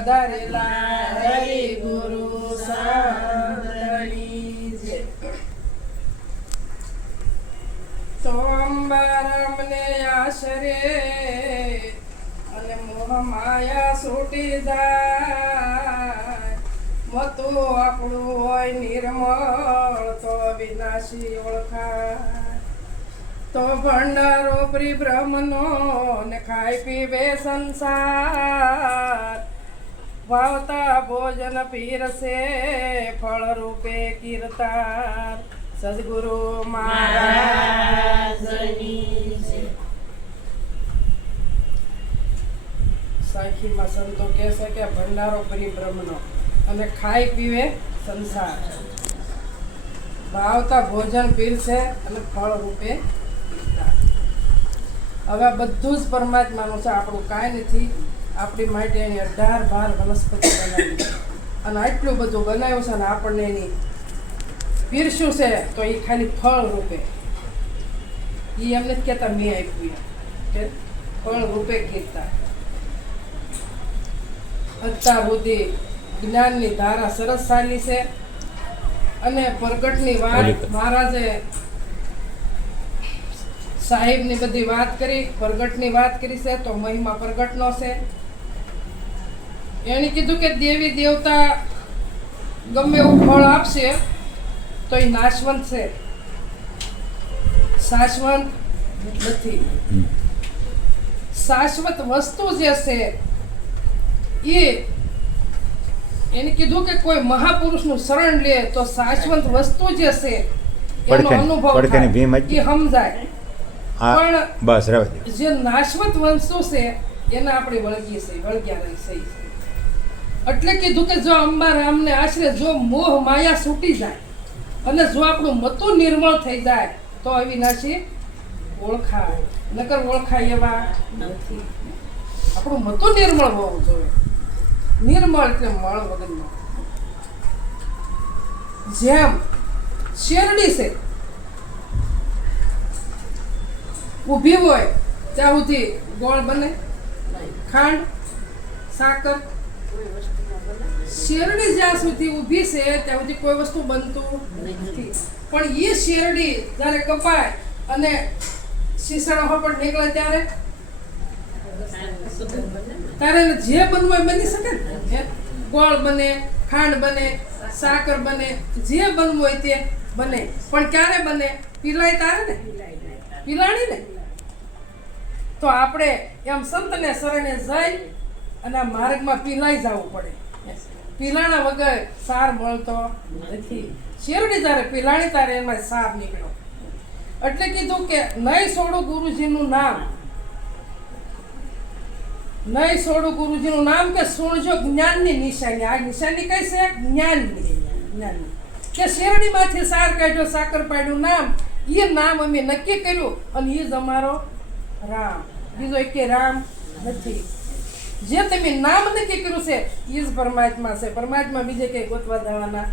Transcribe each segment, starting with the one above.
પધારેલા હરિ ગુરુ સાંતની જય. તો અંબારામને આશરે અને મોહ માયા છૂટી જાય, મતું આપણું હોય નિર્મળ તો વિનાશી ઓળખાય. તો ભંડારો બ્રહ્મનો ને ખાઈ પીવે સંસાર, વાવતા ભોજન પીરસે ફળ રૂપે કીર્તાર. સદગુરુ મહારાજની જય. સાખીમાં સંતો કહે છે કે ભંડારો બ્રહ્મનો અને ખાઈ પીવે સંસાર, ભાવતા ભોજન પીરસે અને ફળ રૂપે. હવે બધું જ પરમાત્માનું છે, આપણું કાંઈ નથી. આપણી માટે એની 18 વનસ્પતિ બનાવી અને આટલું બધું બનાવ્યું છે, અને આપણને એની પીરસ્યું છે તો એ ખાલી ફળ રૂપે. એ એમ નથી કહેતા મેં આપ્યું, કે ફળ રૂપે કીધા. અત્યાર સુધી જ્ઞાનની ધારા સરસ ચાલી છે, અને પ્રગટની વાત મહારાજે સાહેબની બધી વાત કરી, પ્રગટની વાત કરી છે તો મહિમા પ્રગટનો છે. એને કીધું કે દેવી દેવતા ગમે એવું ફળ આપશે તો એ નાશવંત છે, શાશ્વત નથી. શાશ્વત વસ્તુ જે છે એને કીધું કે કોઈ મહાપુરુષનું શરણ લે તો શાશ્વત વસ્તુ જે છે એનો અનુભવ થાય, એ સમજાય. પણ બસ જે નાશવત વસ્તુ છે એને આપણે વળગીએ છીએ, વળગ્યા રહી છે. એટલે કીધું કે જો અંબારામને આશરે જો મોહ માયા છૂટી જાય અને જો આપણું મતું નિર્મળ થઈ જાય તો અવિનાશી ઓળખાય, નકર ઓળખાય એવા નથી. આપણું મતું નિર્મળ હોવું જોઈએ. નિર્મળ એટલે મળ વગરનો. જેમ શેરડી છે ઊભી હોય ત્યાં સુધી ગોળ બને, ખાંડ, સાકર. શેરડી જ્યાં સુધી ઊભી છે ત્યાં સુધી કોઈ વસ્તુ બનતું નથી. પણ એ શેરડી જ્યારે કપાય અને શીસણા પર નીકળે ત્યારે જે બનવું હોય બની શકે ને. ગોળ બને, ખાંડ બને, સાકર બને, જે બનવું હોય તે બને. પણ ક્યારે બને? પીલાય તારે ને, પીલાણી ને. તો આપણે એમ સંતને શરણે જઈ અને આ માર્ગમાં પીલાઈ જવું પડે. પીલાણા વગર સાર મળતો નથી. શેરડી જ્યારે પીલાણી તારે એમાં સાર નીકળ્યો. એટલે કીધું કે નહીં છોડું ગુરુજીનું નામ, નહીં છોડું ગુરુજીનું નામ, કે સુણજો જ્ઞાનની નિશાની. આ નિશાની કઈ છે? જ્ઞાનની. જ્ઞાનની કે શેરડીમાંથી સાર કાઢ્યો, સાકર પાડ્યું નામ. એ નામ અમે નક્કી કર્યું અને એ જ અમારો રામ. બીજો એકે રામ નથી. જે તમે નામ નક્કી કર્યું છે એ જ પરમાત્મા છે. પરમાત્મા બીજે કઈ ગોતવા જવાના.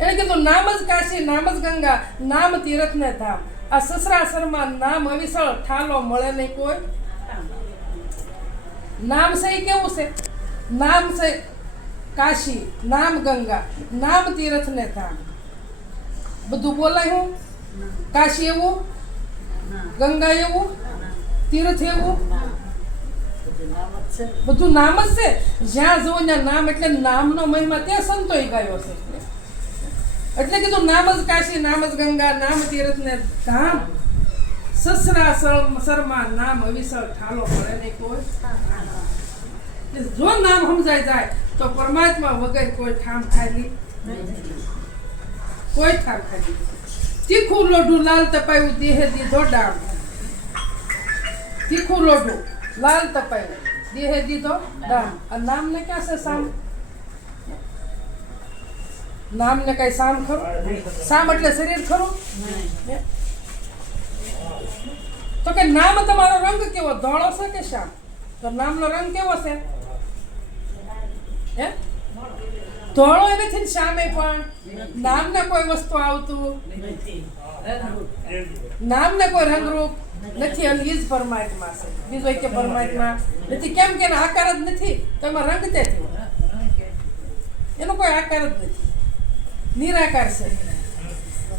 એને કીધું નામ જ કાશી, નામ જ ગંગા, નામ તીર્થ ને ધામ. આ સસરાસરમાં નામ અવિસળ ઠાલો મળે નહીં કોઈ. નામ છે એ કેવું છે? નામ છે કાશી, નામ ગંગા, નામ તીર્થ ને ધામ. બધું બોલાય હું? કાશી એવું, ગંગા એવું, તીર્થ એવું, બધું નામ જ છે. જ્યાં જુઓ ત્યાં નામ. એટલે નામનો મહિમા ત્યાં સંતોએ ગાયો છે. એટલે કીધું નામ જ કાશી, નામ જ ગંગા, નામ તીર્થ ને ધામ. સસરાસરમાં નામ અવિસળ ઠાલો મળે નહીં કોઈ. જો નામ સમજાય જાય તો પરમાત્મા વગર કોઈ ઠામ ખાલી નથી. કોઈ ઠામ ખાલી. તીખું લોઢું લાલ તપાયું, દેહે દીધો ડામ. તીખું લોઢું લાલ તપાયું, દેહે દીધો ડામ. આ નામ ને ક્યાં છે સામ? નામ ને કઈ સામ ખરું? સામ એટલે શરીર ખરું? તો કે નામ તમારો રંગ કેવો? ધોળો છે કે શ્યામ? તો નામનો રંગ કેવો છે? હે? ધોળો નથી, શ્યામે પણ નામને કોઈ વસ્તુ આવતું, નામને કોઈ રંગરૂપ નથી અને એ જ પરમાત્મા છે. બીજો કે પરમાત્મા નથી. કેમ કે એનો આકાર જ નથી તો એમાં રંગ તે થયો. એનો કોઈ આકાર જ નથી, નિરાકાર છે.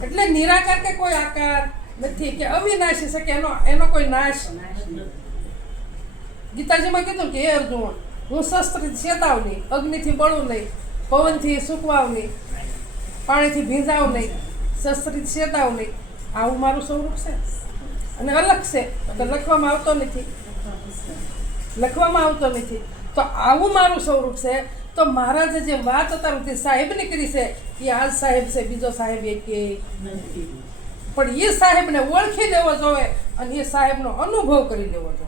એટલે નિરાકાર કે કોઈ આકાર નથી, કે અવિનાશી છે, કે એનો કોઈ નાશ. ગીતાજીમાં કીધું કે હે અર્જુન, હું શસ્ત્રથી છેદાવ નહીં, અગ્નિથી બળું નહીં, પવનથી સુકવાવ નહીં, પાણીથી ભીંજાવ નહીં, શસ્ત્રથી છેદાવ નહીં. આવું મારું સ્વરૂપ છે. અને અલગ છે તો લખવામાં આવતો નથી, લખવામાં આવતો નથી. તો આવું મારું સ્વરૂપ છે. તો મહારાજે જે વાત અત્યાર સુધી સાહેબની કરી છે એ આ સાહેબ છે, બીજો સાહેબ એ કે નથી. પણ એ સાહેબને ઓળખી લેવો જોઈએ અને એ સાહેબનો અનુભવ કરી લેવો જોઈએ.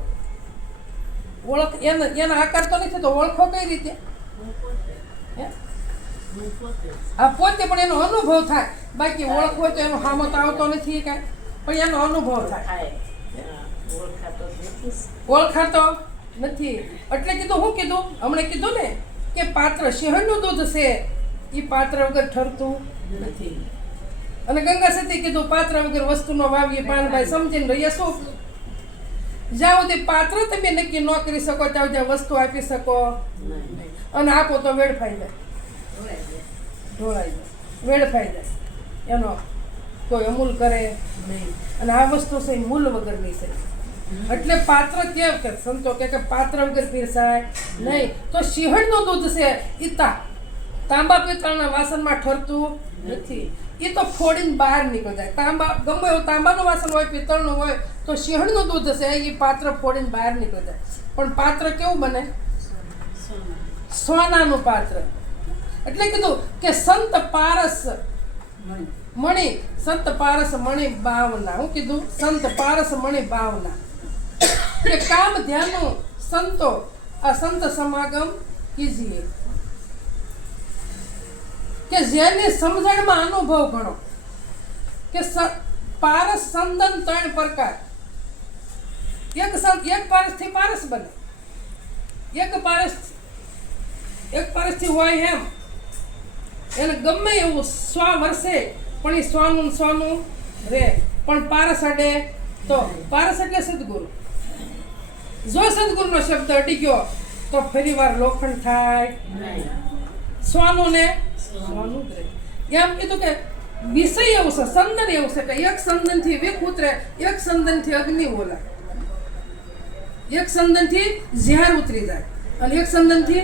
એના આકાર તો નથી તો ઓળખો કઈ રીતે? આ પોતે પણ એનો અનુભવ થાય. બાકી ઓળખવો તો એનો હામો તો આવતો નથી કાંઈ, પણ એનો અનુભવ થાય. ઓળખાતો નથી. એટલે કીધું, શું કીધું હમણે કીધું ને કે પાત્ર સિંહણનું દૂધ છે એ પાત્ર વગર ઠરતું નથી. અને ગંગા સતી કીધું પાત્ર વગર વસ્તુનો વાવીએ પાનભાઈ સમજીને રહીએ શું? જ્યાં સુધી પાત્ર તમે નક્કી ન કરી શકો ત્યાં જ્યાં વસ્તુ આપી શકો અને આપો તો વેડફાઈ જાય, ઢોળાઈ જાય, વેડફાઈ જાય. એનો કોઈ અમૂલ કરે નહીં. અને આ વસ્તુ છે એ મૂલ વગરની છે. એટલે પાત્ર કેવું કે સંતો કે પાત્ર વગર પીરસાય નહીં. તો સિંહણનું દૂધ છે એ તાંબા પિત્તળના વાસણમાં ઠરતું નથી. એ તો ફોડીને બહાર નીકળી જાય. તાંબા ગમે એવું તાંબાનું વાસણ હોય, પિત્તળનું હોય, તો સિંહણનું દૂધ છે એ પાત્ર ફોડીને બહાર નીકળી જાય. પણ પાત્ર કેવું બને? સોનાનું પાત્ર. એટલે કીધું કે સંત પારસ મણિ, સંત પારસ મણિ બાવના. હું કીધું સંત પારસ મણિ બાવના, કે કામ ધ્યાનો સંતો આ સંત સમાગમ કીજીએ. કે જેની સમજણમાં અનુભવ ઘણો, કે પારસ સંદન 3 પ્રકાર. એક પારસથી પારસ બને, એક પારસથી હોય એમ. એને ગમે એવું 100 વર્ષે પણ એ સોનું રે. પણ પારસ અડે તો, પારસ એટલે સદગુરુ. જો સદગુરુનો શબ્દ અડી ગયો તો ફરી વાર લોખંડ થાય. સોનું ને સોનું જ રહે. એમ કીધું કે વિષય એવું છે, સંદન એવું છે કે એક સંદનથી વિખ ઉતરે, એક સંદનથી અગ્નિ ઓલાય, એક સંદનથી ઝેર ઉતરી જાય અને એક સંદનથી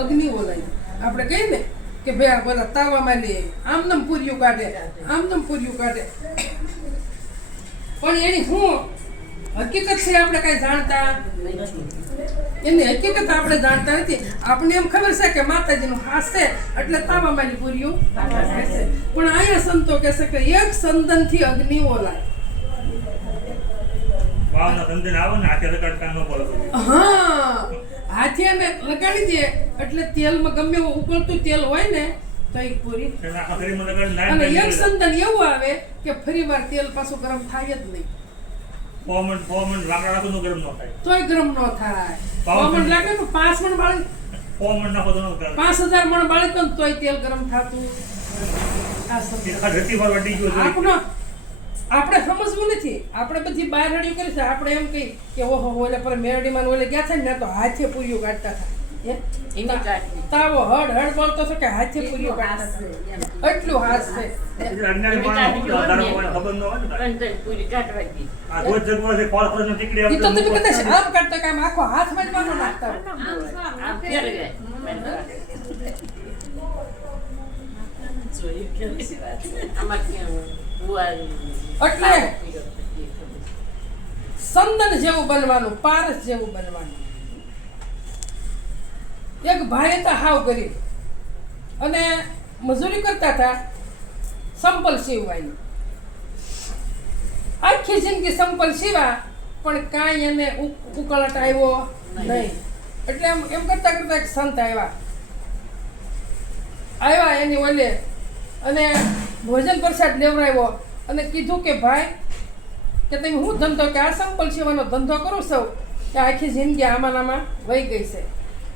અગ્નિ ઓલાય. આપણે કહીએ ને કે ભાઈ બોલા તાવામાં લે, આમનામ પૂર્યું કાઢે, આમનામ પૂર્યું કાઢે. પણ એની શું હકીકત છે આપણે કઈ જાણતા નથી. એની હકીકત આપણે જાણતા નથી. આપણે એમ ખબર છે કે માતાજીનું હાસ છે એટલે તાવામાં પૂર્યું છે. પણ અહીંયા સંતો કહે છે કે એક સંદનથી અગ્નિ ઓલાય. હાથે અમે લગાડી દે એટલે તેલમાં ગમે એવું ઉકળતું તેલ હોય ને તો એ પૂરી. અને એક સંદન એવું આવે કે ફરી વાર તેલ પાછું ગરમ થાય જ નહીં. તોય ગરમ ન થાય. પવન લાગે તો 5 મણ બાળી, 5000 મણ બાળી તો તોય તેલ ગરમ થતું. આપણે સમજવું નથી. આપણે બધી બહાર હડી કરી છે. આપણે એમ કહી કે ઓહો ઓલે પર મેરડીમાં ઓલે ગયા છે ને તો હાથે પૂરીઓ કાઢતા હતા. તાવો હડ બોલતો છે કે હાથે પૂરીઓ કાઢતા છે. એટલું હાથ છે. તમે કદાચ આમ કાઢતા કામ આખો હાથમાં જ માનો નાખતા. એટલે સંદન જેવું બનવાનું, પારસ જેવું બનવાનું. એક ભાઈ હતા હાવ ગરીબ અને મજૂરી કરતા હતા સંપલ સીવવાની. આખી જિંદગી સંપલ સીવા પણ કાંઈ એને ઉકળાટ આવ્યો નહીં. એટલે એમ કરતા કરતા એક સંત આવ્યા એની ઓલે અને ભોજન પ્રસાદ લેવડાવ્યો અને કીધું કે ભાઈ કે તમે શું ધંધો, કે આ સંપલ સીવાનો ધંધો કરું છું કે આખી જિંદગી આમાં વહી ગઈ છે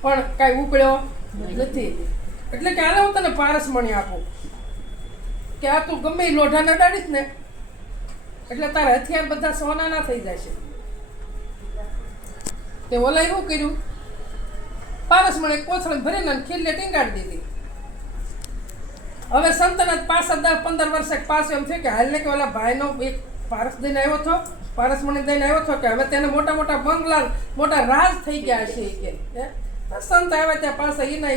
પણ કાંઈ ઉકળ્યો નથી. એટલે કે આને હું તને પારસ મણી આપું કે આ તું ગમે એ લોઢા નડાડીશ ને એટલે તારા હથિયાર બધા સોનાના થઈ જશે. તે ઓલાએ શું કર્યું? પારસમણે કોથળી ભરીને ખીલ્લે ટીંગાડી દીધી. હવે સંતને પાછા 10-15 વર્ષે પાછો એમ થયું કે હાલને કે ઓલા ભાઈનો એક પારસ દઈને આવ્યો હતો, પારસમણી દઈને આવ્યો હતો કે હવે તેને મોટા મોટા બંગલા, મોટા રાજ થઈ ગયા છે કે સંત આવ્યા ત્યાં પાછા એના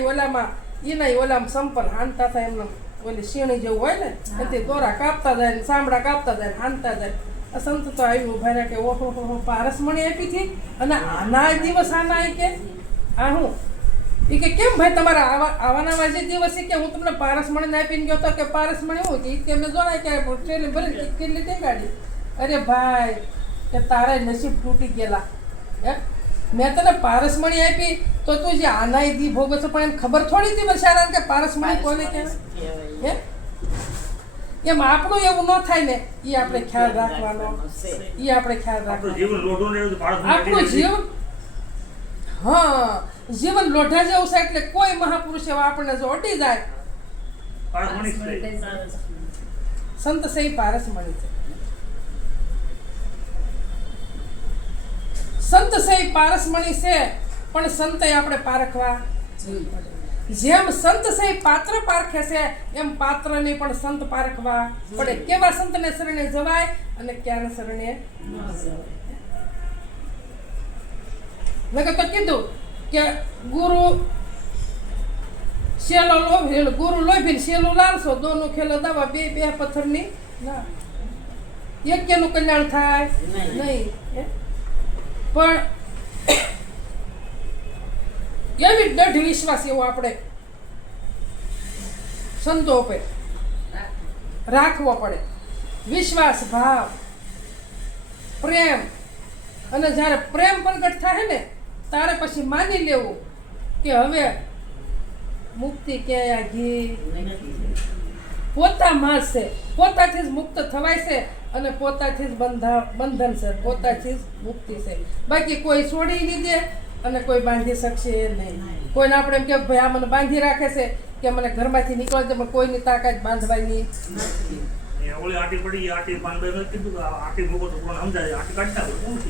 ઓલામાં સંપલ હાનતા થાય એમને ઓલી શીણી જેવું હોય ને એથી દોરા કાપતા જાય ને સાંભળા કાપતા જાય ને હાનતા જાય. સંત તો આવ્યું ઉભા રહ્યા કે ઓહો પારસમણી આપી હતી અને આના દિવસ આના કે આ હું એ કે કેમ ભાઈ તમારા આવાના જે દિવસ કે હું તમને પારસમણીને આપીને ગયો હતો કે પારસમણી હું કે મેં જોડાય કે ટ્રેન ભરી કેટલી તે ગાડી. અરે ભાઈ કે તારા નસીબ તૂટી ગયેલા. મેં તને પારસમણી આપી તો તું જે આનાય દી ભોગવે છે પણ એને ખબર થોડી હતી બચારા કે પારસમણી કોને કહેવાય. એમ આપણું એવું ન થાય ને એ આપણે ખ્યાલ રાખવાનો. આપણું જીવન જીવન લોઢા જેવું છે એટલે કોઈ મહાપુરુષ એવા આપણને જો અડી જાય સંત છે પારસમણી છે. સંત છે પારસમણી છે પણ સંતે આપણે પારખવા. જેમ સંત છે પાત્ર પારખે છે એમ પાત્રને પણ સંત પારખવા પડે. કેવા સંતને શરણે જવાય અને ક્યારે શરણે તો કીધું કે ગુરુ લોભી શેલો લાલસો દોનો ખેલો દવા બે પથ્થરની ના યજ્ઞનું કલ્યાણ થાય નહીં. પણ એવી દઢ વિશ્વાસ એવો આપણે સંતો ઉપર રાખવો પડે. વિશ્વાસ, ભાવ, પ્રેમ. અને જ્યારે પ્રેમ પ્રગટ થાય ને ત્યારે પછી માની લેવું કે હવે મુક્તિ ક્યાંય ઘી પોતામાં છે, પોતાથી જ મુક્ત થવાય છે અને પોતાથી જ બંધન છે, પોતાથી જ મુક્તિ છે. બાકી કોઈ છોડી નહીં દે અને કોઈ બાંધી શકશે નહીં. કોઈને આપણે એમ કે ભાઈ આ મને બાંધી રાખે છે કે મને ઘરમાંથી નીકળે છે પણ કોઈની તાકાત બાંધવાની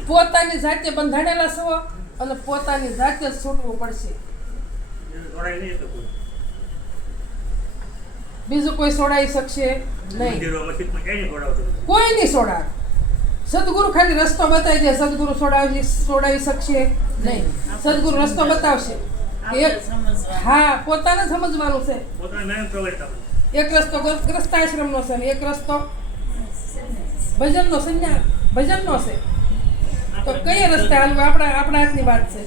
પોતાની જાતે બંધાણેલા છો અને પોતાની જાતે જ છૂટવું પડશે. બીજું કોઈ છોડાઈ શકશે નહીં, કોઈ નહીં છોડાવે. સદગુરુ ખાલી રસ્તો બતાવી દે, સદગુરુ છોડાવી શકશે નહીં. સદગુરુ રસ્તો બતાવશે. હા, પોતાને સમજવાનું છે. એક રસ્તો ગ્રસ્તાશ્રમનો છે ને એક રસ્તો ભજનનો ભજનનો છે. તો કઈ રસ્તે હાલવું આપણા હાથની વાત છે.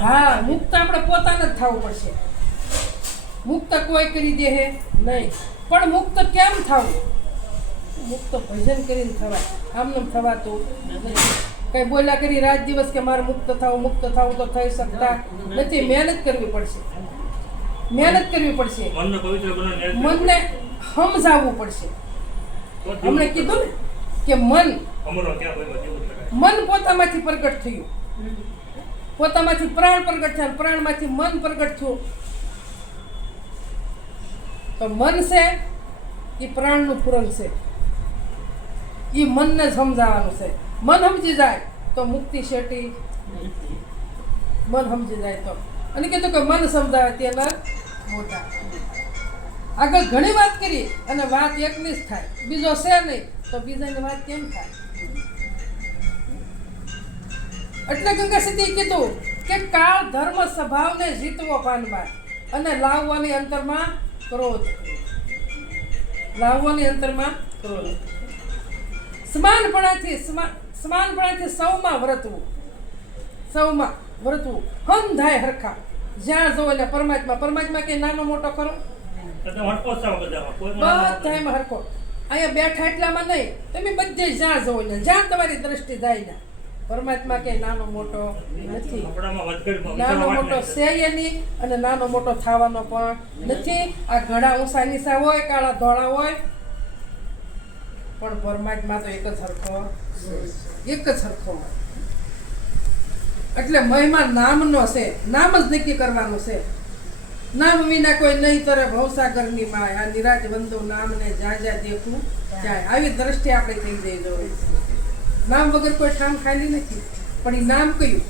હા, મુક્ત આપણે પોતાને જ થવું પડશે. મુક્ત કોઈ કરી દે હે નહીં. પણ મુક્ત કેમ થવું? મુક્ત ભજન કરીને થવાય, આમને થવાતું નથી. કઈ બોલ્યા કરી રાત દિવસ કે મારે મુક્ત થવું તો થઈ શકતા નથી. મહેનત કરવી પડશે. મનને સમજાવવું પડશે. હમણે કીધું ને કે મન પોતામાંથી પ્રગટ થયું, પોતામાંથી પ્રાણ પ્રગટ થયા, પ્રાણમાંથી મન પ્રગટ થયું. તો મન છે એ પ્રાણનું પૂરણ છે. એ મનને સમજાવવાનું છે. મન સમજી જાય તો મુક્તિ શેટી. મન સમજી જાય તો. અને કીધું કે મન સમજાવે તેના મોટા. આગળ ઘણી વાત કરી અને વાત એકની જ થાય, બીજો છે નહીં તો બીજાની વાત કેમ થાય? એટલે ગંગા સતી કીધું કે કાળ ધર્મ સ્વભાવને જીતવો પાનબાર અને લાવવાની અંતરમાં ક્રોધ. સમાનપણાથી સૌમાં વર્તવું. હમ થાય હરખા. જ્યાં જો એટલે પરમાત્મા કે નાનો મોટો કરો બધામાં હરખો. અહીંયા બેઠા એટલામાં નહીં, તમે બધે જ્યાં જો ને જ્યાં તમારી દ્રષ્ટિ જાય ને પરમાત્મા કે નાનો મોટો નથી. નાનો મોટો છે નહીં અને નાનો મોટો થવાનો પણ નથી. આ ઘણા ઊંચા નીચા હોય, કાળા ધોળા હોય, પણ પરમાત્મા તો એક જ સરખો હોય. એટલે મહિમા નામનો છે. નામ જ નક્કી કરવાનું છે. નામ વિના કોઈ નહીં તરે ભવસાગરની માય આ નિરાજ બંધુ નામને જાજા દેખું જાય આવી દ્રષ્ટિ આપણે થઈ જઈ જોઈએ. નામ વગર કોઈ ઠામ ખાલી નથી. પણ એ નામ કયું?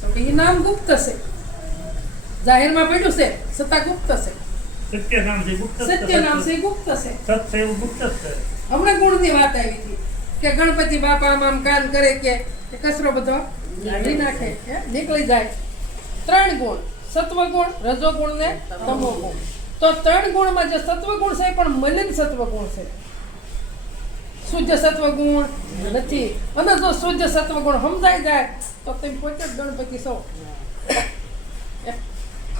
તો કે એ નામ ગુપ્ત છે. જાહેરમાં પડ્યું છે છતાં ગુપ્ત છે. સત્ય નામ છે ગુપ્ત. સત્ય નામ છે ગુપ્ત છે. સત્ય એવું ગુપ્ત છે. હમણાં ગુણની વાત આવી હતી કે ગણપતિ બાપા આમ કાન કરે કે કચરો બધો કાઢી નાખે, નીકળી જાય. 3 ગુણ, સત્વગુણ, રજોગુણ ને તમોગુણ. તો 3 ગુણમાં જે સત્વગુણ છે એ પણ મલિન સત્વગુણ છે. શુદ્ધ સત્વગુણ નથી. અને જો શુદ્ધ સત્વગુણ સમજાઈ જાય તો તમે પોતે જ ગણપતિ છો.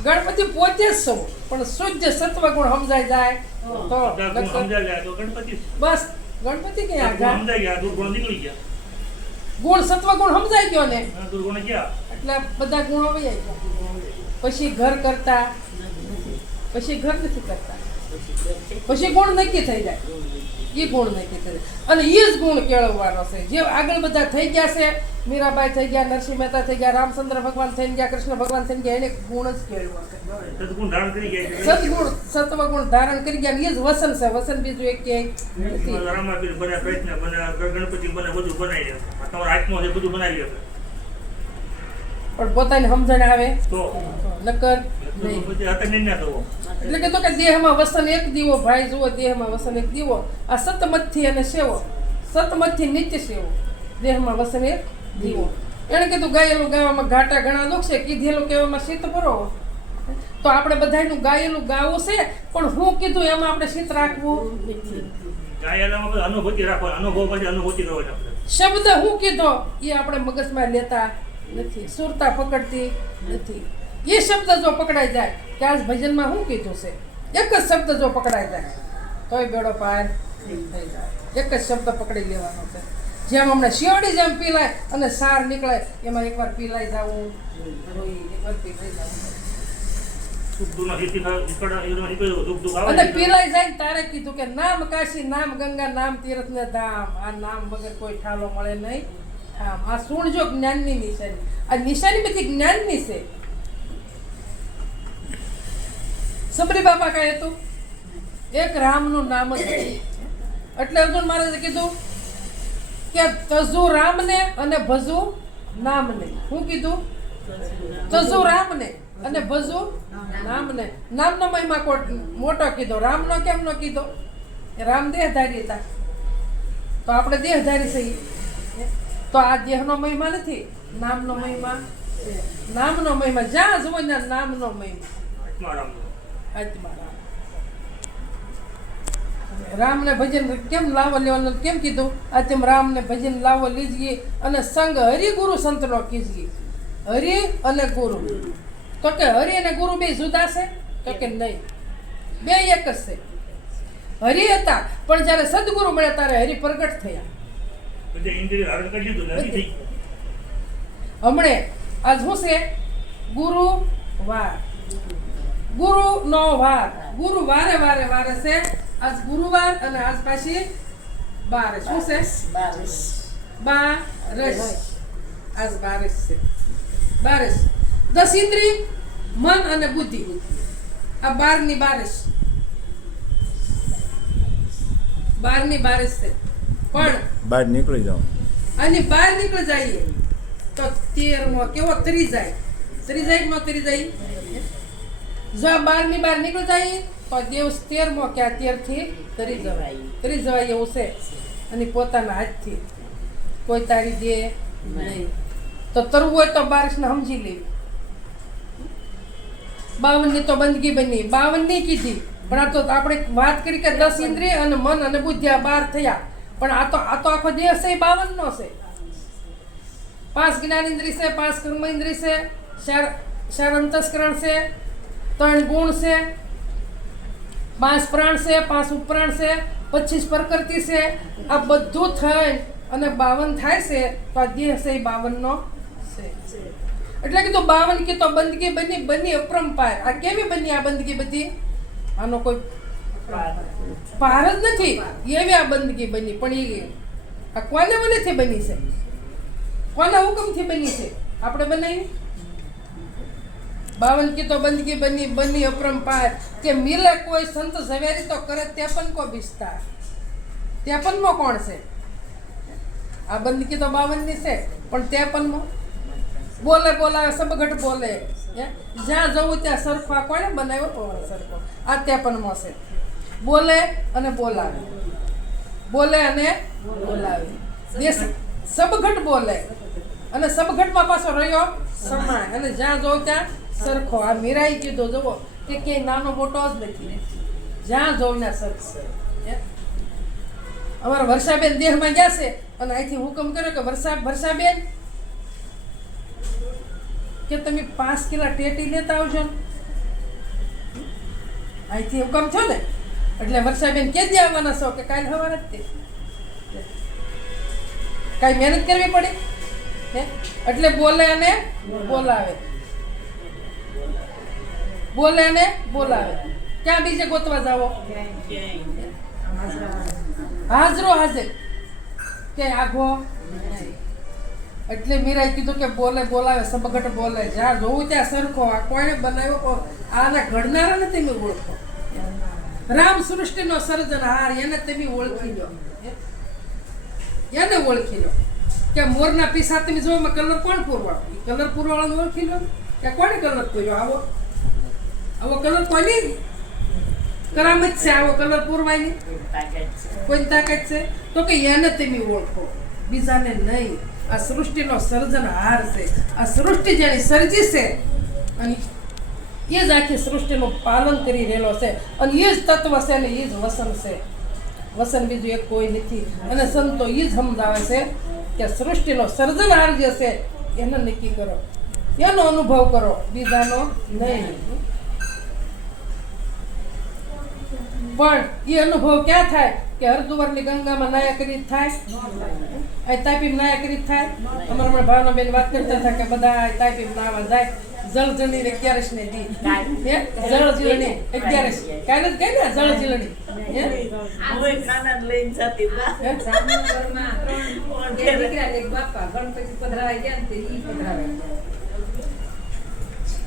ગણપતિ પોતે જ છો, પણ શુદ્ધ સત્વગુણ સમજાઈ જાય તો બધા ગુણ સમજાઈ જાય તો ગણપતિ. બસ ગણપતિ ક્યાં ગુણ આગળ? સમજાઈ ગયા, દુર્ગુણ નીકળી ગયા. ગુણ સત્વગુણ સમજાઈ ગયો ને હા, દુર્ગુણ ગયા. એટલે બધા ગુણો વહી ગયા. પછી ઘર કરતા નથી. પછી ઘર નથી કરતા. પછી ગુણ નક્કી થઈ જાય. એ ગુણ નક્કી થઈ જાય. અને એ જ ગુણ કેળવવાનો છે. જે આગળ બધા થઈ ગયા છે, મીરાબાઈ થઈ ગયા, નરસિંહ મહેતા થઈ ગયા, રામચંદ્ર ભગવાન થઈ ગયા, કૃષ્ણ ભગવાન થઈ ગયા, એને ગુણ જ કેળવો છે. સદગુણ ધારણ કરી ગયા છે. સદગુણ સત્વગુણ ધારણ કરી ગયા. એ જ વસન છે. વસન બીજું એક ક્યાંય નથી. રામાપીર બને, કૃષ્ણ બને, ગણપતિ બને, બધું બનાવી લે. આ તમારા હાથમાં છે, બધું બનાવી લે. પણ પોતાની સમજણ આવે તો નકર નહીં. પછી હાથે નહીં ના થવો. એટલે કે તો કે દેહમાં વસન એક દીવો, ભાઈ જુઓ દેહમાં વસન એક દીવો. આ સતમતથી અને સેવો, સતમતથી નિત્ય સેવો, દેહમાં વસન એક દીવો. એણે કીધું ગાયેલું ગાવામાં ઘાટા ઘણા દુઃખ છે, કીધેલું કહેવામાં શીત ભરો. તો આપણે બધાનું ગાયેલું ગાવું છે, પણ હું કીધું એમાં આપણે શીત રાખવું નથી. ગાયેલામાં બધું અનુભૂતિ રાખવાની, અનુભવ પછી અનુભૂતિ કરવાની આપણે. શબ્દ હું કીધો એ આપણે મગજમાં લેતા નથી, સુરતા પકડતી નથી. એ શબ્દ જો પકડાઈ જાય કે આજ ભજનમાં શું કીધું છે, એક જ શબ્દ જો પકડાઈ જાય તોય બેડો પાર થઈ જાય. એક જ શબ્દ પકડી લેવાનો છે. જેમ હમણાં શિયોડી જેમ પીલાય અને સાર નીકળે એમાં એકવાર પીલાઈ જવું, એકવાર પીલાઈ જવું. દુઃખના હિતી નીકળ્યું, દુઃખ દુઃખ આવે. અને પીલાઈ જાય ને તારે કીધું કે નામ કાશી, નામ ગંગા, નામ તીર્થ ને ધામ. આ નામ વગર કોઈ ઠાલો મળે નહીં. આ સુણજો જ્ઞાનની નિશાની. આ નિશાની બધી જ્ઞાનની છે. સબરી બાપા કહે હતું એક રામનું નામ જ હતું. એટલે અર્જુન મહારાજે કીધું કે તજુ રામને અને ભજુ નામને. શું કીધું? તજુ રામને અને ભજુ નામને. નામનો મહિમા મોટો કીધો, રામનો કેમ નો કીધો? રામ દેહધારી હતા, તો આપણે દેહધારી છીએ. તો આ દેહનો મહિમા નથી, નામનો મહિમા છે. નામનો મહિમા જ્યાં જુઓ ત્યાં નામનો મહિમા. આત્મા રામ. રામને ભજન કેમ લાવો લેવાનું કેમ કીધું? આત્મ રામને ભજન લાવો લીજીએ અને સંગ હરિ ગુરુ સંતનો કીજીએ. હરિ અને ગુરુ. તો કે હરિ અને ગુરુ બે જુદા છે? તો કે નહીં, બે એક જ છે. હરિ હતા પણ જ્યારે સદગુરુ મળ્યા ત્યારે હરિ પ્રગટ થયા. હમણે આજ શું છે? ગુરુ વાર. ગુરુ નો વાર. ગુરુ વારે વારે વારે છે. આજ ગુરુવાર અને આજ પાછી બારસ. શું છે? બારસ. આજ બારસ છે. બારસ 10 ઇન્દ્રિય, મન અને બુદ્ધિ. આ 12ની બારસ. 12ની બારસ છે. પણ બહાર નીકળી જાઓ. આની બહાર નીકળી જઈએ તો 13મો કેવો તરી જાય. તરી જાય નો તરી જાય. જો આ 12ની બહાર નીકળી જાય તો દિવસ 13મો કે આ 13 થી તરી જવાય. તરી જવાય એવું છે. અને પોતાના હાથથી કોઈ તારી દે નહીં. તો તરવું હોય તો બારસને સમજી લેવી. 52ની તો બંદગી બની, 52ની કીધી. પણ આ તો આપણે વાત કરી કે 10 ઇન્દ્રિય અને મન અને બુદ્ધિ આ 12 થયા. પણ આ તો આખો દેહ છે 52 નો છે. 5 જ્ઞાનેન્દ્રિય છે, 5 કર્મેન્દ્રિય છે, 4 અંતસ્કરણ છે, 3 ગુણ છે, 5 પ્રાણ છે, 5 ઉપપ્રાણ છે, 25 પ્રકૃતિ છે. આ બધું થઈ અને 52 થાય છે તો આ દેહ છે 52 નો છે. એટલે કીધું 52 કી તો બંદગી બની અપરંપાર. આ કેવી બની આ બંદગી બધી? આનો કોઈ પાર જ નથી. એવી આ બંદગી બની. પણ એ આ કોને વનેથી બની છે? કોના હુકમથી બની છે? આપણે બનાવી? बावन की तो बंदगी बनी बनी अपरंपार के मिले कोई संत ઝવેરી तो करे 53 को विस्तार 53 में कोण છે આ બંદગી તો 52 ની છે પણ 53 માં બોલે બોલાવે સબગટ બોલે જ્યાં જવું ત્યાં સરખા કોણે બનાવ્યો સરખો આ 53 માં છે બોલે અને બોલાવે બોલે અને બોલાવે દેશ સબગટ બોલે અને સબગટમાં પાછો રહ્યો સમાય અને જ્યાં જોઉં ત્યાં સરખો આ મીરાઈ કીધું જુઓ કે ક્યાંય નાનો મોટો જ નથી જ્યાં જોઉં ત્યાં સરખો અમારા વર્ષાબેન દેહમાં ગયા છે અને અહીંથી હુકમ કર્યો કે વર્ષાબેન કે તમે 5 કિલો ટેટી લેતા આવજો અહીંથી હુકમ થયો ને એટલે વર્ષાબેન કેદી આવવાના છો કે કાલે સવારે જ તે કાંઈ મહેનત કરવી પડી એટલે બોલે અને બોલાવે બોલે અને બોલાવે ક્યાં બીજે ગોતવા જાવો હાજરો હાજર કે આઘો એટલે મીરાએ કીધું કે બોલે બોલાવે સબગટ બોલે જ્યાં જોવું ત્યાં સરખો આ કોણે બનાવ્યો આના ઘડનારા તમે ઓળખો રામ સૃષ્ટિનો સર્જનહાર એને તમે ઓળખી લો એને ઓળખી લો કે મોરના પીસા તમે જો એમાં કલર કોણ પૂરવાળો કલર પૂરવાળાને ઓળખી લો કે કોણે કલર પૂર્યો આવો કલર કોની કરામત છે આવો કલર પૂરવાની કોઈ તાકાત છે તો કે એને તમે ઓળખો બીજાને નહીં આ સૃષ્ટિનો સર્જનહાર છે આ સૃષ્ટિ જેની સર્જી છે અને એ જ આખી સૃષ્ટિનું પાલન કરી રહેલો છે અને એ જ તત્વ છે અને એ જ વસન છે વસન બીજું એક કોઈ નથી અને સંતો એ જ સમજાવે છે કે સૃષ્ટિનો સર્જનહાર જે છે એને નક્કી કરો એનો અનુભવ કરો બીજાનો નહીં પણ એ અનુભવ ક્યાં થાય કે હરદુવરની ગંગામાં નાયા કરી થાય આ તાપી નાયા કરી થાય અમારા હમણાં ભાવનાબેન વાત કરતા હતા કે બધા તાપી નાવા જાય જળજળની 11 ને દી જળજળની 11 કાલે જ ગઈ ને જળજળની હવે ખાના લઈને જતી જામનગરમાં 3 દીકરા એક બાપા ગણપતિ પધરાવા ગયા ને તે ઈ પધરાવા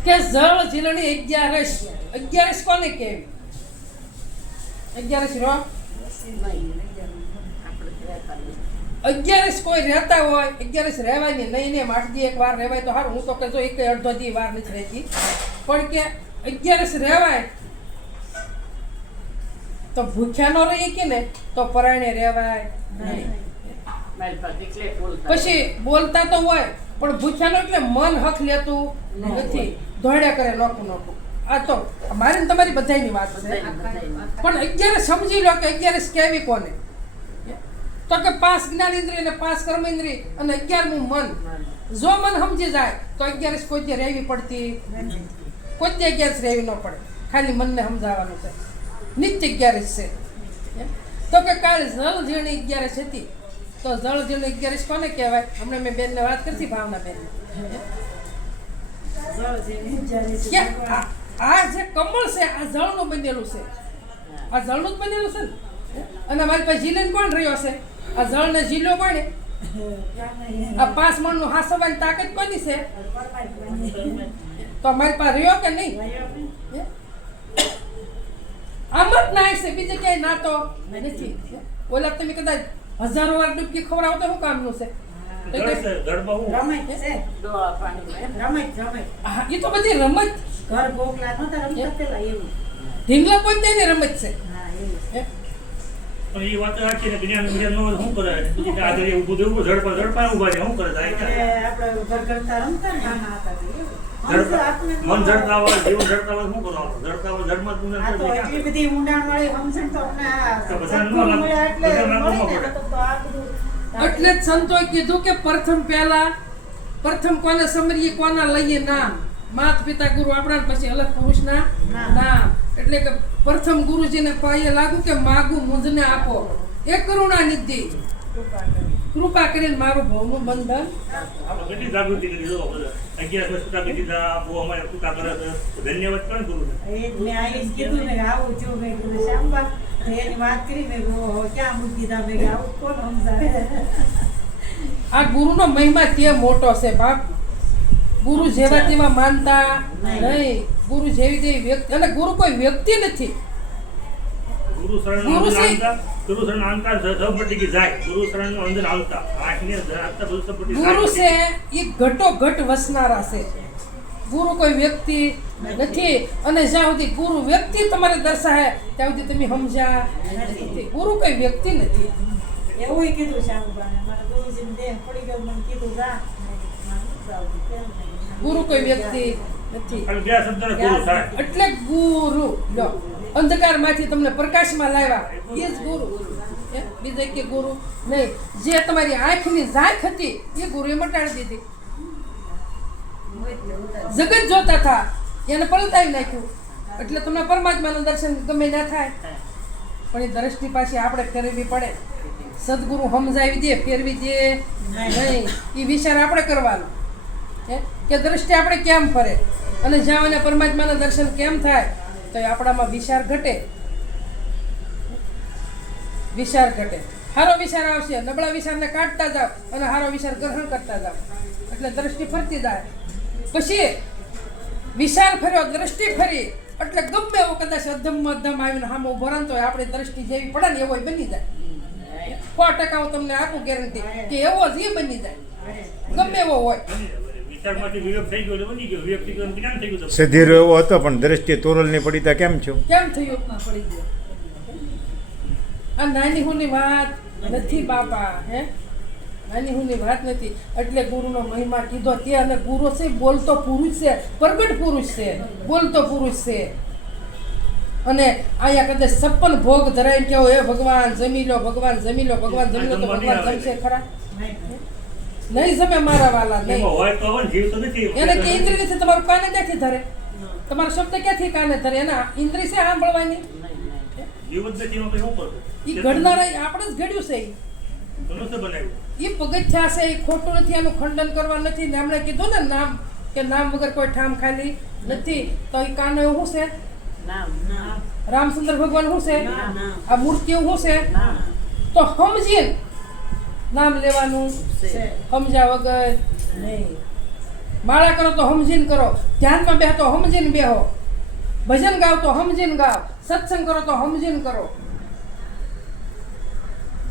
કે જળજળની 11 કોને કહેવી 11 રો 11 કોઈ રહેતા હોય 11 રહેવાય નહીં ને માટજી એક વાર રહેવાય તો સારું હું તો કે જો એક અડધો દી વાર નથી રહેતી પણ કે 11 રહેવાય તો ભૂખ્યા નો રહી કે ને તો પરાયણે રહેવાય નહીં પછી બોલતા તો હોય પણ ભૂખ્યા નો એટલે મન હક લેતું નથી દોડ્યા કરે નોખું આ તો મારી ને તમારી બધાની વાત છે પણ 11 સમજી લો કે 11 કેવી કોને તો કે 5 જ્ઞાનેન્દ્રિય અને 5 કર્મેન્દ્રિય અને 11મું મન જો મન સમજી જાય તો 11 કોઈ દે રહેવી પડતી કોઈ દે 11 રહેવી ન પડે ખાલી મનને સમજાવવાનું છે નિત્ય 11 છે તો કે કાલ જળઝીણી 11 હતી તો જળઝીણી 11 કોને કહેવાય હમણાં મેં બેનને વાત કરતી ભાવના બેન આ જે કમળ છે આ જળનું બનેલું છે આ જળનું જ બનેલું છે ને અને મારી પાસે જીલન કોણ રહ્યો છે આ જળને જીલો કોણે આ 5 મણનું હાસવાની તાકાત કોની છે તો મારી પાસે રહ્યો કે નહીં આમ જ નાય છે બીજે ક્યાંય નાતો નથી ઓલા તમે કદાચ 1000 વાર ડૂબકી ખવડાવો તો શું કામનું છે એ તો બધી રમત ઘર ગોખલા નતા રમતા પેલા એવું ઢીંગલા પોતે ને રમત છે પણ એ વાત સાચી ને જ્ઞાન નો શું કરે આગળ એવું બધું ઝડપા ઉભા છે શું કરે આપણે ઘર કરતા રમતા ને નાના હતા મન ઝડપા હોય જીવન ઝડપા હોય શું કરવાનું ઝડપા હોય ઝડમાં તું એટલી બધી ઊંડાણ વાળી સમજણ તો એટલે જ સંતોએ કીધું કે પ્રથમ કોને સમરીએ કોના લઈએ નામ માત પિતા ગુરુ આપણા પછી અલગ પુરુષના નામ એટલે કે પ્રથમ ગુરુજીને પાયે લાગુ કે માગુ મુજને આપો એ કરુણા નિધિ કૃપા કરીને મારું ભવનું બંધન કેટલી જાગૃતિ કરી દો 11 વર્ષ દીધા બહુ અમારે કૃપા કરે છે ધન્યવાદ પણ ગુરુ મેં આવીને કીધું ને આવું છું મેં કીધું શાંબા એની વાત કરી મેં ક્યાં મૂકી દીધા મેં આવું કોણ સમજાવે આ ગુરુનો મહિમા તે મોટો છે બાપ ગુરુ જેવા તેવા માનતા નહીં. ગુરુ જેવી તેવી વ્યક્તિ, અને ગુરુ કોઈ વ્યક્તિ નથી. ગુરુ શરણ ગુરુ છે. ગુરુ શરણ અહંકાર સબટી કી જાય. ગુરુ શરણ નો અંદર આવતા આંખને ધરાવતા બધું સબટી ગુરુ છે એ ઘટો ઘટ વસનારા છે. ગુરુ કોઈ વ્યક્તિ નથી. અને જ્યાં સુધી ગુરુ વ્યક્તિ તમારે દર્શાય ત્યાં સુધી તમે સમજ્યા નથી. ગુરુ કોઈ વ્યક્તિ નથી. એવું કીધું શ્યામબાને, મારા ગુરુજીને દેહ પડી ગયો, મને કીધું જા. ગુરુ કોઈ વ્યક્તિ નથી. અને બે શબ્દનો ગુરુ થાય. એટલે ગુરુ લો, અંધકારમાંથી તમને પ્રકાશમાં લાવ્યા એ જ ગુરુ. બીજા કે ગુરુ નહીં. જે તમારી આંખની ઝાંખ હતી એ ગુરુએ મટાડી દીધી. જગત જોતા હતા એને પલટાવી નાખ્યું. એટલે તમને પરમાત્માનું દર્શન ગમે ના થાય. પણ એ દ્રષ્ટિ પાછી આપણે ફેરવવી પડે. સદગુરુ સમજાવી દે, ફેરવી દે નહીં. એ વિચાર આપણે કરવાનો કે દ્રષ્ટિ આપણે કેમ ફરે અને જ્યાં એને પરમાત્માના દર્શન કેમ થાય. તો એ આપણામાં વિચાર ઘટે. વિચાર ઘટે. સારો વિચાર આવશે, નબળા વિચારને કાઢતા જાવ અને સારો વિચાર ગ્રહણ કરતા જાવ એટલે દ્રષ્ટિ ફરતી જાય. પછી વિચાર ફર્યો, દ્રષ્ટિ ફરી એટલે ગમે એવો કદાચ અધમ આવીને સામે ઉભો રહેતો હોય, આપણી દ્રષ્ટિ જેવી પડે ને એવો બની જાય. 100% હું તમને આપું ગેરંટી કે એવો જ એ બની જાય. ગમે એવો હોય. વિચારમાંથી વિરોધ થઈ ગયો એટલે બની ગયો. વ્યક્તિગત જ્ઞાન થઈ ગયું. સધીરો એવો હતો પણ દ્રષ્ટિએ તોરલની પડી તા કેમ છો? કેમ થયું? પડી ગયો. આ નાની હુની વાત નથી બાપા. નાની હુની વાત નથી. એટલે ગુરુનો મહિમા કીધો તે. અને ગુરુ છે બોલતો પુરુષ છે, પ્રગટ પુરુષ છે, બોલતો પુરુષ છે. અને અહીંયા કદાચ 56 ભોગ ધરાઈને કેવો હે ભગવાન જમી લો, ભગવાન જમી લો, ભગવાન જમી લો, તો ભગવાન જમશે ખરા? નહીં જમે મારા વાલા, નહીં. હોય તો હોય, જીવ તો નથી. એને કે ઇન્દ્રિયથી તમારું કાને ક્યાંથી ધરે? તમારો શબ્દ ક્યાંથી કાને ધરે? એના ઇન્દ્રિય છે સાંભળવાની. જીવ જ નથી એમાં કંઈ શું કરવું? એ ઘડનારા આપણે જ ઘડ્યું છે. મનુષ્ય બનાવ્યું. એ પગથિયા છે, એ ખોટું નથી. આનું ખંડન કરવા નથી. ને એમણે કીધું ને નામ, કે નામ વગર કોઈ ઠામ ખાલી નથી. તો એ કાનો એવું શું છે? રામચંદ્ર ભગવાન શું છે? આ મૂર્તિઓ શું છે? તો સમજીને નામ લેવાનું, સમજ્યા વગર નહીં. માળા કરો તો સમજીને કરો, ધ્યાનમાં બેહો તો સમજીને બેહો, ભજન ગાવ તો સમજીને ગાવ, સત્સંગ કરો તો સમજીને કરો.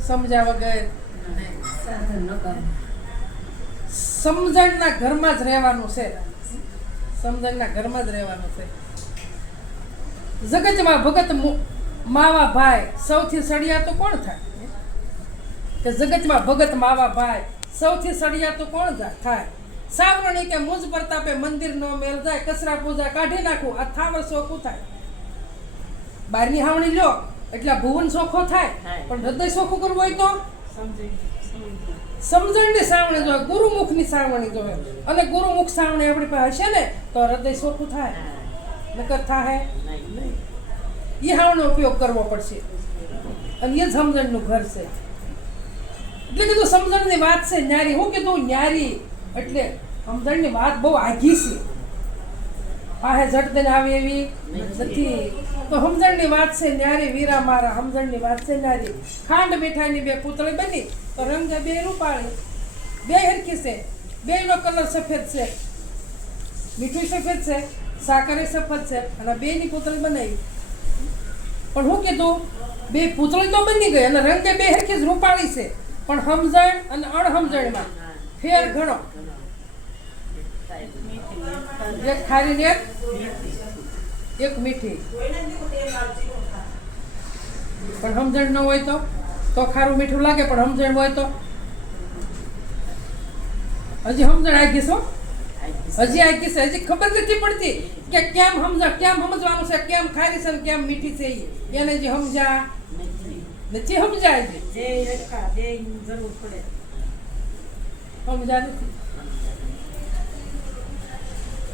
સમજ્યા વગર સમજણના ઘરમાં જ રહેવાનું છે. સમજણના ઘરમાં જ રહેવાનું છે. જગતમાં ભગત માવા ભાઈ સૌથી સળિયા તો કોણ થાય? કે જગતમાં ભગત માવા ભાઈ સૌથી સળિયા તો કોણ થાય? સાવરણી કે મુજ પ્રતાપે મંદિર નો મેલ જાય, કચરા પૂજા કાઢી નાખું, આ થાવર ચોખ્ખું થાય. બારની હાવણી લો એટલે ભુવન ચોખ્ખો થાય, પણ હૃદય ચોખ્ખું કરવું હોય તો સમજણની સાવણી જોઈએ, ગુરુમુખની સાવણી જોઈએ. અને ગુરુમુખ સાવણી આપણી પાસે હશે ને તો હૃદય ચોખ્ખું થાય. નકર થાય એ હાવનો ઉપયોગ કરવો પડશે. અને એ જ સમજણનું ઘર છે. એટલે કીધું સમજણની વાત છે ન્યારી. હું કીધું ન્યારી એટલે સમજણની વાત બહુ આઘી છે. પાસે ઝટ દઈને આવે એવી નથી. તો સમજણની વાત છે ન્યારી. વીરા મારા સમજણની વાત છે ન્યારી. ખાંડ મીઠાઈની 2 પૂતળી બની તો રંગ 2 રૂપાળી, 2 હરખી છે, 2નો કલર સફેદ છે, મીઠું સફેદ છે, સાકર સફેદ છે, અને 2ની પૂતળી બનાવી. પણ હું કીધું 2 પૂતળી તો બની ગઈ અને રંગે 2 હરખી જ રૂપાળી છે, પણ સમજણ અને અણસમજણમાં ફેર ઘણો. એક ખારી ને એક મીઠી. પણ સમજણ ન હોય તો ખારું મીઠું લાગે, પણ સમજણ હોય તો હજી સમજણ આગી છો, હજી આગી છે. હજી ખબર નથી પડતી કે કેમ સમજવાનું છે, કેમ ખારી છે ને કેમ મીઠી છે. એને જે સમજા નથી, સમજાય છે જરૂર પડે. સમજા નથી.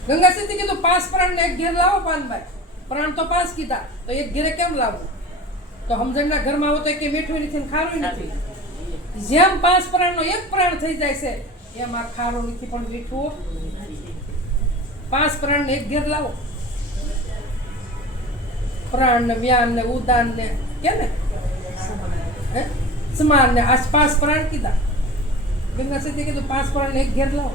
ગંગા સીધી કીધું 5 પ્રાણ ને 1 ઘેર લાવો પાનભાઈ. પ્રાણ તો 5 કીધા, તો 1 ઘેરે કેમ લાવવું? તો સમજણના ઘરમાં આવો તો કે મીઠું નથી ને ખારું નથી. જેમ 5 પ્રાણનો 1 પ્રાણ થઈ જાય છે એમ આ ખારું નથી પણ મીઠું. 5 પ્રાણ ને 1 ઘેર લાવો. પ્રાણ ને વ્યાન ને ઉદાન ને કે ને સમાન ને આ 5 પ્રાણ કીધા. ગંગા સીધી કીધું 5 પ્રાણ ને 1 ઘેર લાવો.